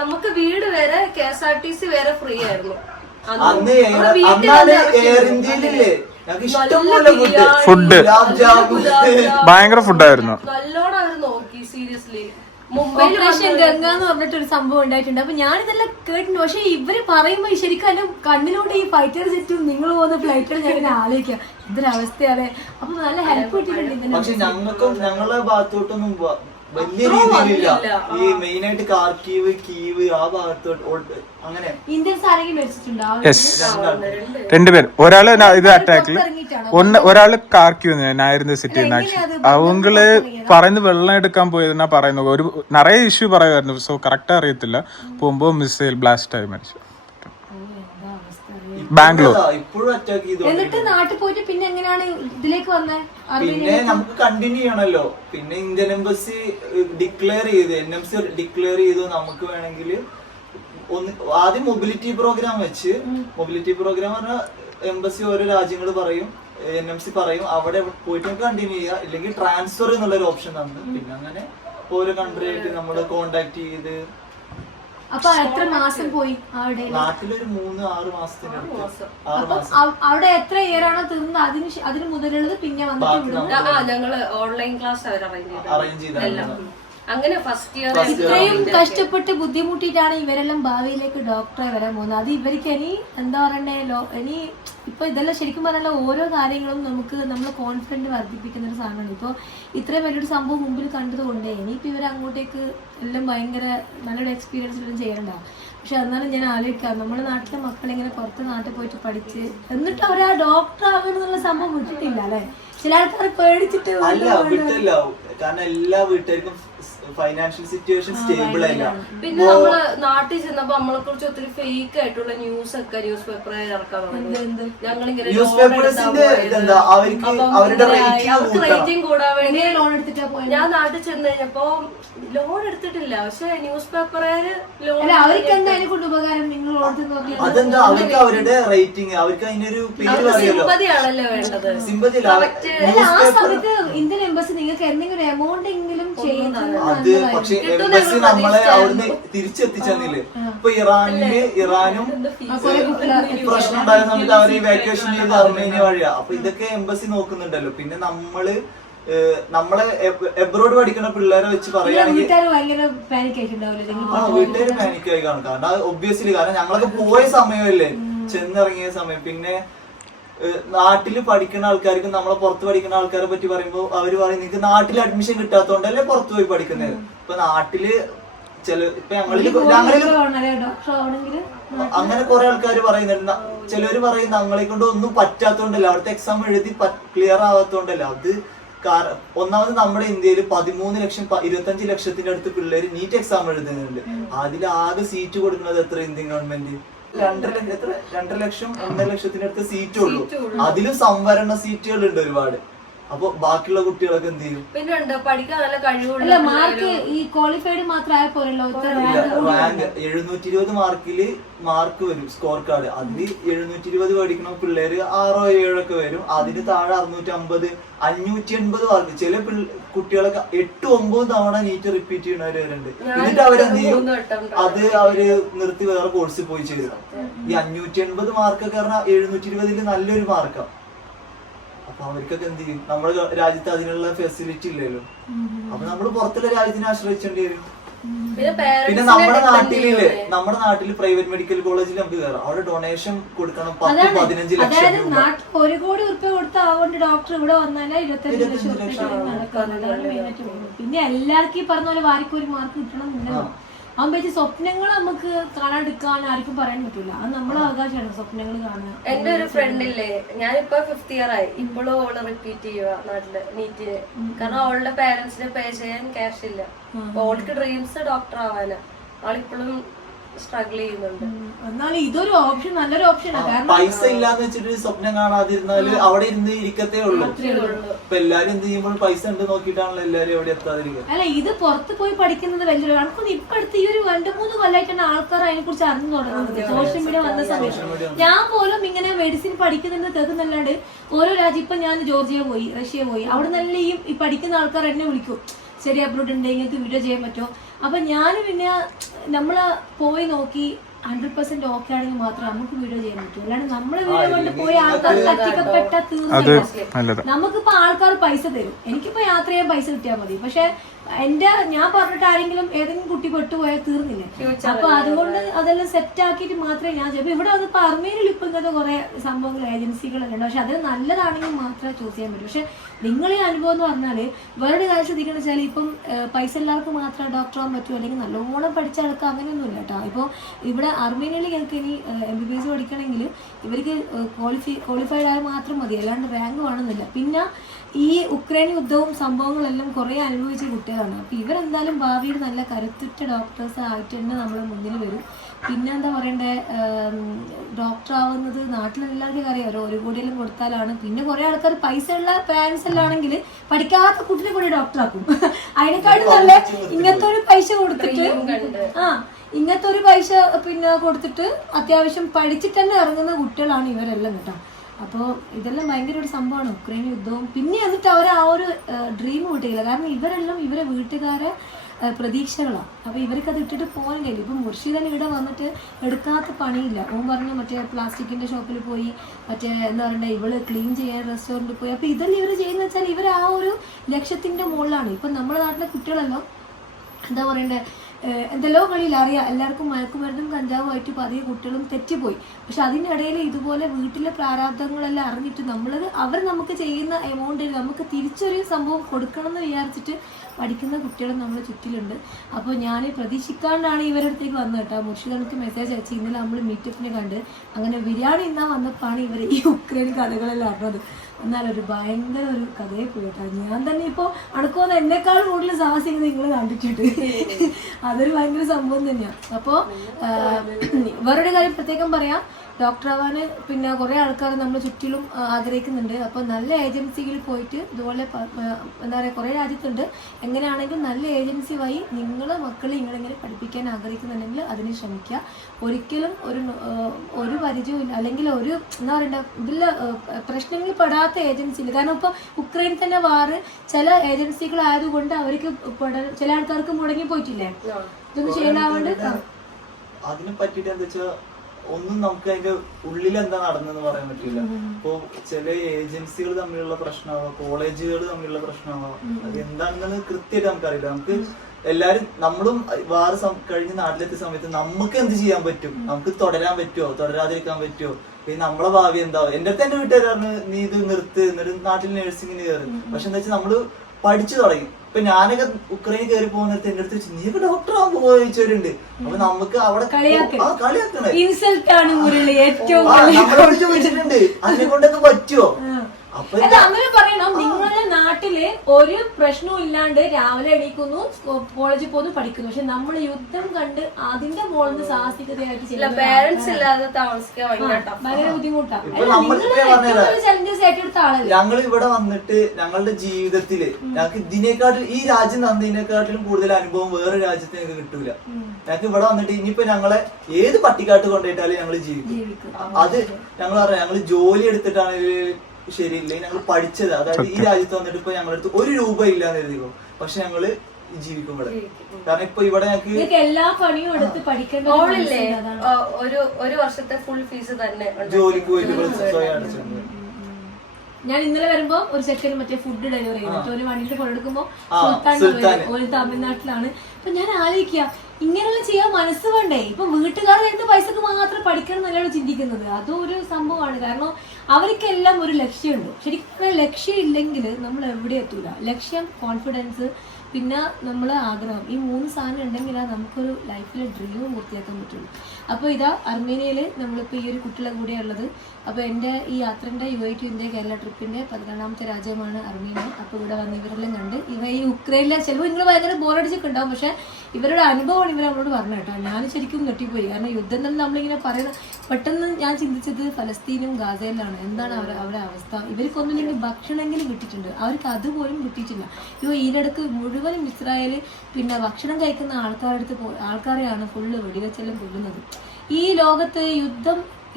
നമുക്ക് വീട് വരെ KSRTC വരെ ഫ്രീ ആയിരുന്നു അന്ന്. അന്നാണ് എയർ ഇന്ത്യയിലില്ലേ ഞങ്ങൾക്ക് ഇഷ്ടംപോലെ ഫുഡ്, ഭയങ്കര ഫുഡായിരുന്നു. നല്ലോണം അവര് നോക്കി സീരിയസ്ലി. ഓപ്പറേഷൻ ഗംഗ എന്ന് പറഞ്ഞിട്ടൊരു സംഭവം ഉണ്ടായിട്ടുണ്ട്. അപ്പൊ ഞാനിതെല്ലാം കേട്ടിട്ടുണ്ട്. പക്ഷെ ഇവര് പറയുമ്പോ ശരിക്കും എന്റെ കണ്ണിലൂടെ ഈ ഫൈറ്റർ ജെറ്റും നിങ്ങൾ പോകുന്ന ഫ്ലൈറ്റുകൾ ഞാൻ ഇങ്ങനെ ആലോചിക്കാം ഇതൊരവസ്ഥയാണ്. അപ്പൊ നല്ല ഹെൽപ്പ് കിട്ടിയിട്ടുണ്ട്. പക്ഷെ ഞങ്ങൾക്കും ഞങ്ങളെ ഭാഗത്തോട്ടൊന്നും വലിയ രീതിയിലില്ല. ഈ മെയിൻ ആയിട്ട് കാർക്കീവ്, കീവ് ആ ഭാഗത്തോട്ട് അങ്ങനെ ഇന്ത്യൻസ് ആരെങ്കിലും മരിച്ചിട്ടുണ്ടോ? രണ്ടുപേർ. ഒരാള് ഇത് അറ്റാക്കില്, ഒരാള് കാർക്യൂ നായരുന്ന സിറ്റി. അവങ്ങള് പറയുന്നത് വെള്ളം എടുക്കാൻ പോയതെന്നാ പറയുന്നത്. ഒരു നിറയെ ഇഷ്യൂ പറയുമായിരുന്നു. സോ കറക്റ്റ് അറിയത്തില്ല. പോകുമ്പോ മിസൈൽ ബ്ലാസ്റ്റ് ആയി മരിച്ചു. ബാംഗ്ലൂർ. ഇപ്പോഴും അറ്റാക്ക് ചെയ്തു. എന്നിട്ട് നാട്ടിൽ പോയിട്ട് പിന്നെ എങ്ങനെയാണ് ഇതിലേക്ക് വന്നത്? പിന്നെ നമുക്ക് കണ്ടിന്യൂ ചെയ്യണല്ലോ. പിന്നെ ഇന്ത്യൻ എംബസി ഡിക്ലെയർ ചെയ്തു, NMC ഡിക്ലെയർ ചെയ്തു നമുക്ക് വേണമെങ്കിൽ ആദ്യം മൊബിലിറ്റി പ്രോഗ്രാം വെച്ച്. മൊബിലിറ്റി പ്രോഗ്രാം പറഞ്ഞാൽ എംബസി ഓരോ രാജ്യങ്ങൾ പറയും, NMC പറയും, അവിടെ പോയിട്ട് നമുക്ക് കണ്ടിന്യൂ ചെയ്യാം, ഇല്ലെങ്കിൽ ട്രാൻസ്ഫർ എന്നുള്ളൊരു ഓപ്ഷൻ തന്നു. പിന്നെ അങ്ങനെ ഓരോ കൺട്രി ആയിട്ട് നമ്മൾ കോണ്ടാക്ട് ചെയ്ത്. അപ്പൊ എത്ര മാസം പോയി അവിടെ? നാട്ടിലൊരു 3-6 മാസത്തിനടുത്ത്. അവിടെ എത്ര ഇയർ ആണോ തീർന്നത് അതിന് മുതലുള്ളത് പിന്നെ വന്നിട്ട് ഞങ്ങള് ഓൺലൈൻ ക്ലാസ് അവർ അറേഞ്ച് ചെയ്ത. അങ്ങനെ ഫസ്റ്റ് ഇയർ ഇത്രയും കഷ്ടപ്പെട്ട് ബുദ്ധിമുട്ടിയിട്ടാണ് ഇവരെല്ലാം ഭാവിയിലേക്ക് ഡോക്ടറെ വരാൻ പോകുന്നത്. അത് ഇവർക്ക് ഇനി എന്താ പറയണ്ടേ, ഇനി ഇപ്പൊ ഇതെല്ലാം ശരിക്കും പറഞ്ഞാൽ ഓരോ കാര്യങ്ങളും നമുക്ക് നമ്മളെ കോൺഫിഡന്റ് വർദ്ധിപ്പിക്കുന്ന ഒരു സാധനമാണ്. ഇപ്പോൾ ഇത്രയും വലിയൊരു സംഭവം മുമ്പിൽ കണ്ടതുകൊണ്ട് ഇനിയിപ്പോൾ ഇവർ അങ്ങോട്ടേക്ക് എല്ലാം ഭയങ്കര നല്ലൊരു എക്സ്പീരിയൻസ് എല്ലാം ചെയ്യണ്ടാവും. പക്ഷെ എന്നാലും ഞാൻ ആലോചിക്കാം, നമ്മുടെ നാട്ടിലെ മക്കളിങ്ങനെ പുറത്ത് നാട്ടിൽ പോയിട്ട് പഠിച്ച് എന്നിട്ട് അവർ ആ ഡോക്ടർ ആവുന്നുള്ള സംഭവം വിട്ടിട്ടില്ല അല്ലെ? ചില ആൾക്കാർ പേടിച്ചിട്ട് വിട്ടില്ല. കാരണം എല്ലാ വീട്ടുകാർക്കും ഫൈനാൻഷ്യൽ സിറ്റുവേഷൻ സ്റ്റേബിൾ അല്ല. പിന്നെ നമ്മള് നാട്ടിൽ ചെന്നപ്പോ നമ്മളെ കുറിച്ച് ഒത്തിരി ഫേക്ക് ആയിട്ടുള്ള ന്യൂസ് ഒക്കെ ന്യൂസ് പേപ്പറിൽ ഇറക്കാൻ തുടങ്ങി. ഞങ്ങളിങ്ങനെ ന്യൂസ് പേപ്പേഴ്സിന്റെ എന്താ അവർക്ക് അവരുടെ റേറ്റിംഗ് കൂടാൻ വേണ്ടി ലോൺ എടുത്തിട്ടാ പോയത്. ഞാൻ നാട്ടിൽ ചെന്ന് കഴിഞ്ഞപ്പോ ലോൺ എടുത്തിട്ടില്ല, പക്ഷെ ന്യൂസ് പേപ്പറുകാര് ലോൺ അവർക്ക് എന്താ അതിനെ കൊണ്ട് ഉപകാരം? നിങ്ങൾ അതെന്താ അവർക്ക് അവരുടെ റേറ്റിംഗ്, അവർക്ക് അതിനൊരു പേര് സിമ്പതിയാണല്ലോ വേണ്ടത്. സിമ്പതി ഇന്ത്യൻ എംബസി നിങ്ങൾക്ക് എന്തെങ്കിലും എമൗണ്ട് എങ്കിലും ചെയ്യുന്നത്. അത് പക്ഷെ എംബസി നമ്മളെ അവിടുന്ന് തിരിച്ചെത്തിച്ചെന്നില്ലേ. ഇപ്പൊ ഇറാനും പ്രശ്നം ഉണ്ടായ സമയത്ത് അവര് വാക്യുവേഷൻ ചെയ്ത് അർമേനിയ വഴിയാ. അപ്പൊ ഇതൊക്കെ എംബസി നോക്കുന്നുണ്ടല്ലോ. പിന്നെ നമ്മളെ എബ്രോഡ് പഠിക്കുന്ന പിള്ളേരെ വെച്ച് പറയുകയാണെങ്കിൽ വീട്ടുകാര് പാനിക് ആയി കാണും. കാരണം അത് ഒബ്വിയസ്ലി, കാരണം ഞങ്ങളൊക്കെ പോയ സമയമല്ലേ, ചെന്നിറങ്ങിയ സമയം. പിന്നെ നാട്ടില് പഠിക്കുന്ന ആൾക്കാർക്കും നമ്മളെ പുറത്ത് പഠിക്കുന്ന ആൾക്കാരെ പറ്റി പറയുമ്പോൾ അവര് പറയും നിങ്ങൾക്ക് നാട്ടിൽ അഡ്മിഷൻ കിട്ടാത്തോണ്ടല്ലേ പുറത്ത് പോയി പഠിക്കുന്നത്. ഇപ്പൊ നാട്ടില് ഇപ്പൊ അങ്ങനെ കുറെ ആൾക്കാർ പറയുന്നുണ്ട്. ചിലവര് പറയും ഞങ്ങളെ കൊണ്ട് ഒന്നും പറ്റാത്തോണ്ടല്ല, അവിടുത്തെ എക്സാം എഴുതി ക്ലിയർ ആവാത്തോണ്ടല്ല. അത് ഒന്നാമത് നമ്മുടെ ഇന്ത്യയിൽ 13 ലക്ഷം 25 ലക്ഷത്തിന്റെ അടുത്ത് പിള്ളേര് നീറ്റ് എക്സാം എഴുതുന്നുണ്ട്. അതിൽ ആകെ സീറ്റ് കൊടുക്കുന്നത് എത്ര? ഇന്ത്യൻ ഗവൺമെന്റ് 2 ലക്ഷം 1 ലക്ഷത്തിന്റെ അടുത്ത് സീറ്റേ ഉള്ളൂ. അതിലും സംവരണ സീറ്റുകൾ ഉണ്ട് ഒരുപാട്. അപ്പൊ ബാക്കിയുള്ള കുട്ടികളൊക്കെ എന്ത് ചെയ്യും? പിന്നെ പഠിക്കാൻ നല്ല കഴിവുള്ള മാർക്ക് ഈ ക്വാളിഫൈഡ് മാത്രമായ പോലല്ലോ. റാങ്ക് 720 മാർക്കില് മാർക്ക് വരും, സ്കോർ കാർഡ്. അതില് 720 പഠിക്കുന്ന പിള്ളേര് 6 7 ഒക്കെ വരും. അതിന് താഴെ 650 580 മാർക്ക്. ചില കുട്ടികളൊക്കെ 8-9 തവണ നീറ്റ് റിപ്പീറ്റ് ചെയ്യുന്നവര് വരുന്നുണ്ട്. എന്നിട്ട് അവരെന്ത് ചെയ്യും? അത് അവര് നിർത്തി വേറെ കോഴ്സിൽ പോയി ചെയ്തു. ഈ 580 മാർക്കൊക്കെ പറഞ്ഞാൽ 720 നല്ലൊരു മാർക്കാണ്. അപ്പൊ അവർക്കൊക്കെ എന്ത് ചെയ്യും? നമ്മുടെ രാജ്യത്ത് അതിനുള്ള ഫെസിലിറ്റി ഇല്ലല്ലോ. അപ്പൊ നമ്മള് പുറത്തുള്ള രാജ്യത്തിനെ ആശ്രയിച്ചേണ്ടി വരും. പിന്നെ നമ്മുടെ നാട്ടില് പ്രൈവറ്റ് മെഡിക്കൽ കോളേജിൽ നമുക്ക് കയറാം. അവിടെ ഡൊണേഷൻ കൊടുക്കണം 10-15 ലക്ഷം രൂപ. 1 കോടി രൂപ കൊടുത്ത അതുകൊണ്ട് ഡോക്ടർ ഇവിടെ വന്നാലേ 25 ലക്ഷം. പിന്നെ എല്ലാവർക്കും ഈ പറഞ്ഞ പോലെ വാരിക്ക് ഒരു മാർക്ക് കിട്ടണം. അവൻ വെച്ച് സ്വപ്നങ്ങൾ നമുക്ക് കാണാണ്ടിരിക്കാൻ ആർക്കും പറയാൻ പറ്റൂല. അത് നമ്മളെ അവകാശമാണ് സ്വപ്നങ്ങൾ കാണുക. എന്റെ ഒരു ഫ്രണ്ടില്ലേ, ഞാനിപ്പോ 5th ഇയർ ആയി, ഇപ്പോഴും ഓള് റിപ്പീറ്റ് ചെയ്യുക നാട്ടില് നീറ്റിന്. കാരണം അവളുടെ പേരൻസിന് പേ ചെയ്യാൻ ക്യാഷ് ഇല്ല. ഓൾക്ക് ഡ്രീംസ് ഡോക്ടർ ആവാനാ. ആളിപ്പോഴും സ്ട്രഗിൾ ചെയ്യുന്നുണ്ട്. എന്നാലും ഇതൊരു ഓപ്ഷൻ, നല്ലൊരു ഓപ്ഷനാണ്. കാരണം പൈസ ഇല്ലാന്ന് വെച്ചിട്ട് സ്വപ്നം കാണാതിരുന്നാല് അവിടെ ഇരുന്ന് ഇരിക്കത്തേ ഉള്ളൂ. ഇപ്പൊ എല്ലാരും എന്ത് ചെയ്യുമ്പോൾ പൈസ ഉണ്ട് നോക്കിയിട്ടാണല്ലോ എല്ലാരും എവിടെ എത്താതിരിക്കുക. അല്ല, ഇത് പുറത്ത് പോയി പഠിക്കുന്നത് വലിയൊരു കണക്കൊന്നും ഇപ്പൊ അടുത്ത് ഈ ഒരു 2-3 കൊല്ലമായിട്ടാണ് ആൾക്കാർ അതിനെ കുറിച്ച് അറിഞ്ഞു തുടങ്ങുന്നത്. സോഷ്യൽ മീഡിയ വന്ന സമയത്ത് ഞാൻ പോലും ഇങ്ങനെ മെഡിസിൻ പഠിക്കുന്നത് കേൾക്കുന്നല്ലാണ്ട് ഓരോ രാജ്യം, ഇപ്പൊ ഞാൻ ജോർജിയ പോയി, റഷ്യ പോയി, അവിടെ നല്ല ഈ പഠിക്കുന്ന ആൾക്കാർ എന്നെ വിളിക്കും, ശരി അപ്ലോഡ് ഉണ്ട്, നിങ്ങൾക്ക് വീഡിയോ ചെയ്യാൻ പറ്റുമോ? അപ്പൊ ഞാൻ പിന്നെ നമ്മള് പോയി നോക്കി 100% ഓക്കെ ആണെങ്കിൽ മാത്രമേ നമുക്ക് വീഡിയോ ചെയ്യാൻ പറ്റൂ. അല്ലാണ്ട് നമ്മളെ വീഡിയോ കൊണ്ട് പോയി ആൾക്കാർ തട്ടിക്കപ്പെട്ട തീർച്ചയായിട്ടും. നമുക്കിപ്പോ ആൾക്കാർ പൈസ തരും, എനിക്കിപ്പോ യാത്ര ചെയ്യാൻ പൈസ കിട്ടിയാൽ മതി. പക്ഷെ ഞാൻ പറഞ്ഞിട്ട് ആരെങ്കിലും ഏതെങ്കിലും കുട്ടി പെട്ടുപോയാൽ തീർന്നില്ലേ? അപ്പൊ അതുകൊണ്ട് അതെല്ലാം സെറ്റ് ആക്കിയിട്ട് മാത്രമേ ഞാൻ ചെയ്യും. ഇവിടെ വന്നപ്പോ അർമേനിയിൽ ഇപ്പൊ ഇങ്ങനത്തെ കുറെ സംഭവങ്ങൾ ഏജൻസികളൊക്കെ ഉണ്ട്. പക്ഷെ അത് നല്ലതാണെങ്കിൽ മാത്രമേ ചൂസ് ചെയ്യാൻ പറ്റൂ. പക്ഷെ നിങ്ങളെ അനുഭവം എന്ന് പറഞ്ഞാല് വേറെ കാര്യം ശ്രദ്ധിക്കണം വെച്ചാൽ, ഇപ്പം പൈസ എല്ലാവർക്കും മാത്രമേ ഡോക്ടർ ആവാൻ പറ്റൂ, അല്ലെങ്കിൽ നല്ലോണം പഠിച്ച ആൾക്ക് അങ്ങനെയൊന്നും ഇല്ല കേട്ടോ. ഇപ്പോൾ ഇവിടെ അർമേനിയയിൽ ഞങ്ങൾക്ക് ഇനി MBBS പഠിക്കണമെങ്കിൽ ഇവർക്ക് ക്വാളിഫൈഡ് ആയാൽ മാത്രം മതി, അല്ലാണ്ട് റാങ്ക് വേണമെന്നില്ല. പിന്നെ ഈ ഉക്രൈൻ യുദ്ധവും സംഭവങ്ങളെല്ലാം കുറെ അനുഭവിച്ച കുട്ടികളാണ്. അപ്പൊ ഇവരെന്തായാലും ഭാവിയിൽ നല്ല കരുത്തുറ്റ ഡോക്ടേഴ്സ് ആയിട്ട് തന്നെ നമ്മളെ മുന്നിൽ വരും. പിന്നെ എന്താ പറയണ്ടേ, ഡോക്ടർ ആവുന്നത് നാട്ടിലെല്ലാവർക്കും അറിയാം, 1 കോടിയെല്ലാം കൊടുത്താലാണ്. പിന്നെ കുറെ ആൾക്കാർ പൈസ ഉള്ള പാരൻസ് എല്ലാം ആണെങ്കിൽ പഠിക്കാത്ത കുട്ടിനെ കൂടി ഡോക്ടറാക്കും. അതിനെക്കാളും നല്ല ഇങ്ങനത്തെ ഒരു പൈസ കൊടുത്തിട്ട് ഇങ്ങനത്തെ ഒരു പൈസ പിന്നെ കൊടുത്തിട്ട് അത്യാവശ്യം പഠിച്ചിട്ട് തന്നെ ഇറങ്ങുന്ന കുട്ടികളാണ് ഇവരെല്ലാം കേട്ടോ. അപ്പോൾ ഇതെല്ലാം ഭയങ്കര ഒരു സംഭവമാണ്, ഉക്രൈൻ യുദ്ധവും. പിന്നെ എന്നിട്ട് അവർ ആ ഒരു ഡ്രീം വിട്ടില്ല. കാരണം ഇവരെല്ലാം ഇവരെ വീട്ടുകാരെ പ്രതീക്ഷകളാണ്. അപ്പോൾ ഇവർക്ക് അത് ഇട്ടിട്ട് പോകാൻ കഴിയില്ല. ഇപ്പം മുർഷിദൻ ഇവിടെ വന്നിട്ട് എടുക്കാത്ത പണിയില്ല. ഓൻ പറഞ്ഞു മറ്റേ പ്ലാസ്റ്റിക്കിൻ്റെ ഷോപ്പിൽ പോയി, മറ്റേ എന്താ പറയണ്ടേ, ഇവള് ക്ലീൻ ചെയ്യാൻ റെസ്റ്റോറൻറ്റിൽ പോയി. അപ്പോൾ ഇതെല്ലാം ഇവർ ചെയ്യുന്നത് വെച്ചാൽ ഇവർ ആ ഒരു ലക്ഷ്യത്തിൻ്റെ മുകളിലാണ്. ഇപ്പം നമ്മുടെ നാട്ടിലെ കുട്ടികളെല്ലാം എന്താ പറയണ്ടേ, എന്തെല്ലോ കളിയിൽ അറിയാം, എല്ലാവർക്കും മയക്കുമരുന്നും കഞ്ചാവുമായിട്ട് പതിയെ കുട്ടികളും തെറ്റിപ്പോയി. പക്ഷെ അതിനിടയിൽ ഇതുപോലെ വീട്ടിലെ പ്രാരാബ്ദങ്ങളെല്ലാം അറിഞ്ഞിട്ട് അവർ നമുക്ക് ചെയ്യുന്ന എമൗണ്ടിൽ നമുക്ക് തിരിച്ചൊരു സംഭവം കൊടുക്കണം എന്ന് വിചാരിച്ചിട്ട് പഠിക്കുന്ന കുട്ടികളും നമ്മുടെ ചുറ്റിലുണ്ട്. അപ്പോൾ ഞാൻ പ്രതീക്ഷിക്കാണ്ടാണ് ഇവരുടെ അടുത്തേക്ക് വന്നത് കേട്ടോ. മുർഷിദ് മെസ്സേജ് അയച്ച് ഇന്നലെ നമ്മൾ മീറ്റപ്പിനെ കണ്ട്, അങ്ങനെ ബിരിയാണി ഇന്നാ വന്നപ്പോഴാണ് ഇവർ ഈ ഉക്രൈൻ കഥകളെല്ലാം അറിഞ്ഞത്. എന്നാലൊരു ഭയങ്കര ഒരു കഥയെ പോയി കേട്ടോ. ഞാൻ തന്നെ ഇപ്പോൾ അണക്കോന്ന് എന്നെക്കാൾ കൂടുതൽ സാഹസികത നിങ്ങൾ കണ്ടിട്ടുണ്ട്. അതൊരു ഭയങ്കര സംഭവം തന്നെയാണ്. അപ്പോൾ വേറൊരു കാര്യം പ്രത്യേകം പറയാം, ഡോക്ടർ ആവാന് പിന്നെ കുറേ ആൾക്കാർ നമ്മൾ ചുറ്റിലും ആഗ്രഹിക്കുന്നുണ്ട്. അപ്പോൾ നല്ല ഏജൻസിയിൽ പോയിട്ട് ഇതുപോലെ എന്താ പറയുക, കുറേ രാജ്യത്തുണ്ട്. എങ്ങനെയാണെങ്കിലും നല്ല ഏജൻസി വഴി നിങ്ങളെ മക്കളെ നിങ്ങളിങ്ങനെ പഠിപ്പിക്കാൻ ആഗ്രഹിക്കുന്നുണ്ടെങ്കിൽ അതിന് ശ്രമിക്കുക. ഒരിക്കലും ഒരു പരിചയവും ഇല്ല, അല്ലെങ്കിൽ ഒരു എന്താ പറയണ്ട ഇതിൽ പ്രശ്നങ്ങളിൽ പെടാത്ത ഏജൻസിയിൽ. കാരണം ഇപ്പോൾ ഉക്രൈൻ തന്നെ വാറ് ചില ഏജൻസികളായതുകൊണ്ട് അവർക്ക് ചില ആൾക്കാർക്ക് മുടങ്ങി പോയിട്ടില്ലേ, ഇതൊന്നും ചെയ്യണ്ടാവുകൊണ്ട്. അതിനെ പറ്റിട്ട് എന്താ വെച്ചാൽ ഒന്നും നമുക്ക് അതിന്റെ ഉള്ളിൽ എന്താ നടന്നെന്ന് പറയാൻ പറ്റില്ല. ഇപ്പൊ ചില ഏജൻസികൾ തമ്മിലുള്ള പ്രശ്നമാവാം, കോളേജുകൾ തമ്മിലുള്ള പ്രശ്നമാവാം, അത് എന്താണെന്ന് കൃത്യമായിട്ട് നമുക്കറിയില്ല. നമുക്ക് എല്ലാരും നമ്മളും വേറെ കഴിഞ്ഞ് നാട്ടിലെത്തിയ സമയത്ത് നമുക്ക് എന്ത് ചെയ്യാൻ പറ്റും, നമുക്ക് തുടരാൻ പറ്റുമോ തുടരാതിരിക്കാൻ പറ്റുമോ, പിന്നെ നമ്മളെ ഭാവി എന്താവും. എന്റെ അടുത്ത് എന്റെ വീട്ടുകാരാണ് നീ ഇത് നിർത്ത്, എന്നിട്ട് നാട്ടിൽ നഴ്സിംഗിന് കയറി. പക്ഷെ എന്താ വെച്ചാൽ നമ്മള് പഠിച്ചു തുടങ്ങി. ഇപ്പൊ ഞാനൊക്കെ ഉക്രൈനിൽ കയറി പോകുന്നിടത്ത് എന്റെ അടുത്ത് വെച്ച് നീ ഇപ്പൊ ഡോക്ടർ ആകുമ്പോ ചോദിച്ചവരുണ്ട്. അപ്പൊ നമുക്ക് അവിടെ കളിയാക്കണേ ചോദിച്ചിട്ടുണ്ട്, അതിനെ കൊണ്ടൊക്കെ പറ്റുമോ? അങ്ങനെ പറയണം, നിങ്ങളുടെ നാട്ടില് ഒരു പ്രശ്നവും ഇല്ലാണ്ട് രാവിലെ എണീക്കുന്നു, കോളേജിൽ പോകുന്നു, പഠിക്കുന്നു. പക്ഷെ നമ്മൾ യുദ്ധം കണ്ട് അതിന്റെ മുകളിൽ സാഹസികതയായിട്ട് ഭയങ്കര ബുദ്ധിമുട്ടാണ്. ചലഞ്ചസ് ഏറ്റെടുത്ത ആളല്ലേ. ഞങ്ങൾ ഇവിടെ വന്നിട്ട് ഞങ്ങളുടെ ജീവിതത്തില് ഞങ്ങൾക്ക് ഇതിനെക്കാട്ടിലും ഈ രാജ്യം തന്നതിനെക്കാട്ടിലും കൂടുതൽ അനുഭവം വേറെ രാജ്യത്ത് ഞങ്ങൾക്ക് കിട്ടൂല. ഞങ്ങൾക്ക് ഇവിടെ വന്നിട്ട് ഇനിയിപ്പോ ഞങ്ങളെ ഏത് പട്ടിക്കാട്ട് കൊണ്ടുപോയിട്ടാലും ഞങ്ങൾ ജീവിക്കും. അത് ഞങ്ങൾ പറയാം, ഞങ്ങള് ജോലി എടുത്തിട്ടാണെങ്കിലും ശരിയില്ലേ, ഞങ്ങൾ പഠിച്ചത് അതായത് ഈ രാജ്യത്ത് വന്നിട്ട് ഇപ്പൊ ഞങ്ങളുടെ അടുത്ത് 1 രൂപ ഇല്ലാന്ന് എഴുതിക്കോ, പക്ഷെ ഞങ്ങള് ജീവിക്കും ഇവിടെ. കാരണം ഇപ്പൊ ഇവിടെ ഞങ്ങൾക്ക് എല്ലാ പണിയും എടുത്ത് പഠിക്കേണ്ട ഒരു വർഷത്തെ ഫുൾ ഫീസ് തന്നെ ജോലിക്ക് പോയിട്ട് സ്വയം അടച്ചിട്ടുണ്ട്. ഞാൻ ഇന്നലെ വരുമ്പോ ഒരു സെക്കൻഡ് മറ്റേ ഫുഡ് ഡെലിവറി ചെയ്തിട്ട് ഒരു വണ്ടിയിൽ കൊണ്ടെടുക്കുമ്പോ ഒരു തമിഴ്നാട്ടിലാണ്. അപ്പൊ ഞാൻ ആലോചിക്കുക, ഇങ്ങനെയുള്ള ചെയ്യാൻ മനസ്സ് വേണ്ടേ? ഇപ്പൊ വീട്ടുകാർ എന്ത് പൈസക്ക് മാത്രം പഠിക്കണം എന്നല്ലാണ് ചിന്തിക്കുന്നത്. അതും ഒരു സംഭവമാണ്. കാരണം അവർക്കെല്ലാം ഒരു ലക്ഷ്യമുണ്ട്. ശരിക്കും ലക്ഷ്യം ഇല്ലെങ്കിൽ നമ്മൾ എവിടെ എത്തൂല. ലക്ഷ്യം, കോൺഫിഡൻസ്, പിന്നെ നമ്മളെ ആഗ്രഹം, ഈ 3 സാധനം ഉണ്ടെങ്കിലാണ് നമുക്കൊരു ലൈഫിലെ ഡ്രീം പൂർത്തിയാക്കാൻ പറ്റുള്ളൂ. അപ്പോൾ ഇതാ അർമേനിയയിൽ നമ്മളിപ്പോൾ ഈ ഒരു കുട്ടികളെ കൂടെ ഉള്ളത്. അപ്പോൾ എൻ്റെ ഈ യാത്രൻ്റെ UAE to ഇന്ത്യ കേരള ട്രിപ്പിൻ്റെ 14ാമത്തെ രാജ്യമാണ് അർമേനിയ. അപ്പോൾ ഇവിടെ വന്ന് ഇവരെല്ലാം കണ്ട് ഈ യുക്രൈനിലെ ചിലപ്പോൾ നിങ്ങൾ ഭയങ്കര ബോറടിച്ചൊക്കെ ഉണ്ടാവും, പക്ഷേ ഇവരുടെ അനുഭവമാണ് ഇവർ നമ്മളോട് പറഞ്ഞു കേട്ടോ. ഞാൻ ശരിക്കും ഞെട്ടിപ്പോയി. കാരണം യുദ്ധം തന്നെ നമ്മളിങ്ങനെ പറയുന്ന പെട്ടെന്ന് ഞാൻ ചിന്തിച്ചത് ഫലസ്തീനും ഗാസയിലാണ്. എന്താണ് അവരുടെ അവസ്ഥ? ഇവർക്കൊന്നുമില്ലെങ്കിൽ ഭക്ഷണമെങ്കിലും കിട്ടിയിട്ടുണ്ട്, അവർക്ക് അതുപോലും കിട്ടിയിട്ടില്ല. ഈയിടക്ക് മുഴുവനും ഇസ്രായേൽ പിന്നെ ഭക്ഷണം കഴിക്കുന്ന ആൾക്കാരെയാണ് ഫുള്ള് വെടിവെച്ചെല്ലാം കൊല്ലുന്നത്. ഈ ലോകത്ത്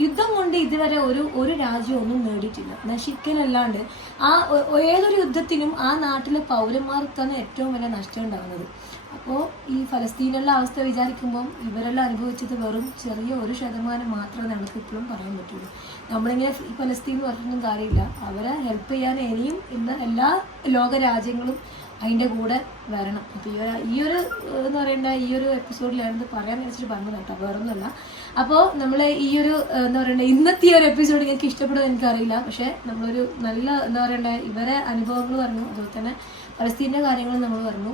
യുദ്ധം കൊണ്ട് ഇതുവരെ ഒരു രാജ്യം ഒന്നും നേടിയിട്ടില്ല, നശിക്കലല്ലാണ്ട്. ഏതൊരു യുദ്ധത്തിനും ആ നാട്ടിലെ പൗരന്മാർക്കാണ് ഏറ്റവും വലിയ നഷ്ടം ഉണ്ടാകുന്നത്. അപ്പോൾ ഈ ഫലസ്തീനിലുള്ള അവസ്ഥ വിചാരിക്കുമ്പം ഇവരെല്ലാം അനുഭവിച്ചത് വെറും ചെറിയ 1% മാത്രമേ നമുക്ക് ഇപ്പോഴും പറയാൻ പറ്റുള്ളൂ. നമ്മളിങ്ങനെ ഈ ഫലസ്തീൻ പറഞ്ഞൊന്നും കാര്യമില്ല, അവരെ ഹെൽപ്പ് ചെയ്യാൻ ഇനിയും ഇന്ന് എല്ലാ ലോക രാജ്യങ്ങളും അതിൻ്റെ കൂടെ വരണം. അപ്പോൾ ഈ ഒരു എന്ന് പറയേണ്ട ഈ ഒരു എപ്പിസോഡിലായിരുന്നു പറയാൻ വെച്ചിട്ട് പറഞ്ഞത് കേട്ടോ, വേറൊന്നുമല്ല. അപ്പോൾ നമ്മൾ ഈ ഒരു എന്താ പറയണ്ടേ ഇന്നത്തെ ഈ ഒരു എപ്പിസോഡ് നിങ്ങൾക്ക് ഇഷ്ടപ്പെടുമെന്ന് എനിക്കറിയില്ല, പക്ഷേ നമ്മളൊരു നല്ല എന്താ പറയണ്ടേ ഇവരെ അനുഭവങ്ങൾ പറഞ്ഞു, അതുപോലെ തന്നെ ഫലസ്തീൻ്റെ കാര്യങ്ങൾ നമ്മൾ പറഞ്ഞു.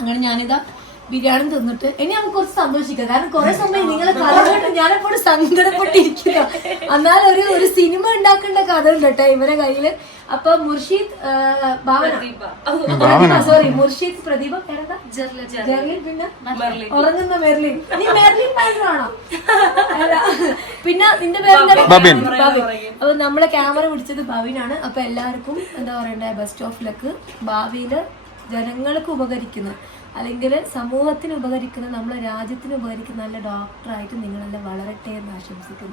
അങ്ങനെ ഞാനിതാ ബിരിയാണി തിന്നിട്ട് ഇനി നമുക്ക് കുറച്ച് സന്തോഷിക്കാം. കാരണം കുറെ സമയം നിങ്ങളെ കഥ ഞാനെപ്പോഴും സങ്കടപ്പെട്ടിരിക്കുക. എന്നാൽ ഒരു സിനിമ ഉണ്ടാക്കേണ്ട കഥ ഉണ്ട് കേട്ടോ ഇവരെ കയ്യില്. അപ്പൊ മുർഷിദ് മുർഷിദ് പ്രദീപ ജർലിൻ, പിന്നെ ഉറങ്ങുന്ന മെർലിൻ. നീ മെർലിൻ പാൻഡറാണോ? പിന്നെ നിന്റെ പേര് ബബിൻ. അപ്പൊ നമ്മളെ ക്യാമറ പിടിച്ചത് ബബിനാണ്. അപ്പൊ എല്ലാവർക്കും എന്താ പറയണ്ടേ ബെസ്റ്റ് ഓഫ് ലക്ക്. ഭാവിയില് ജനങ്ങൾക്ക് ഉപകരിക്കുന്ന അല്ലെങ്കിൽ സമൂഹത്തിന് ഉപകരിക്കുന്ന നമ്മളെ രാജ്യത്തിന് ഉപകരിക്കുന്ന നല്ല ഡോക്ടറായിട്ട് നിങ്ങളെല്ലാം വളരട്ടെ എന്ന് ആശംസിക്കുന്നു.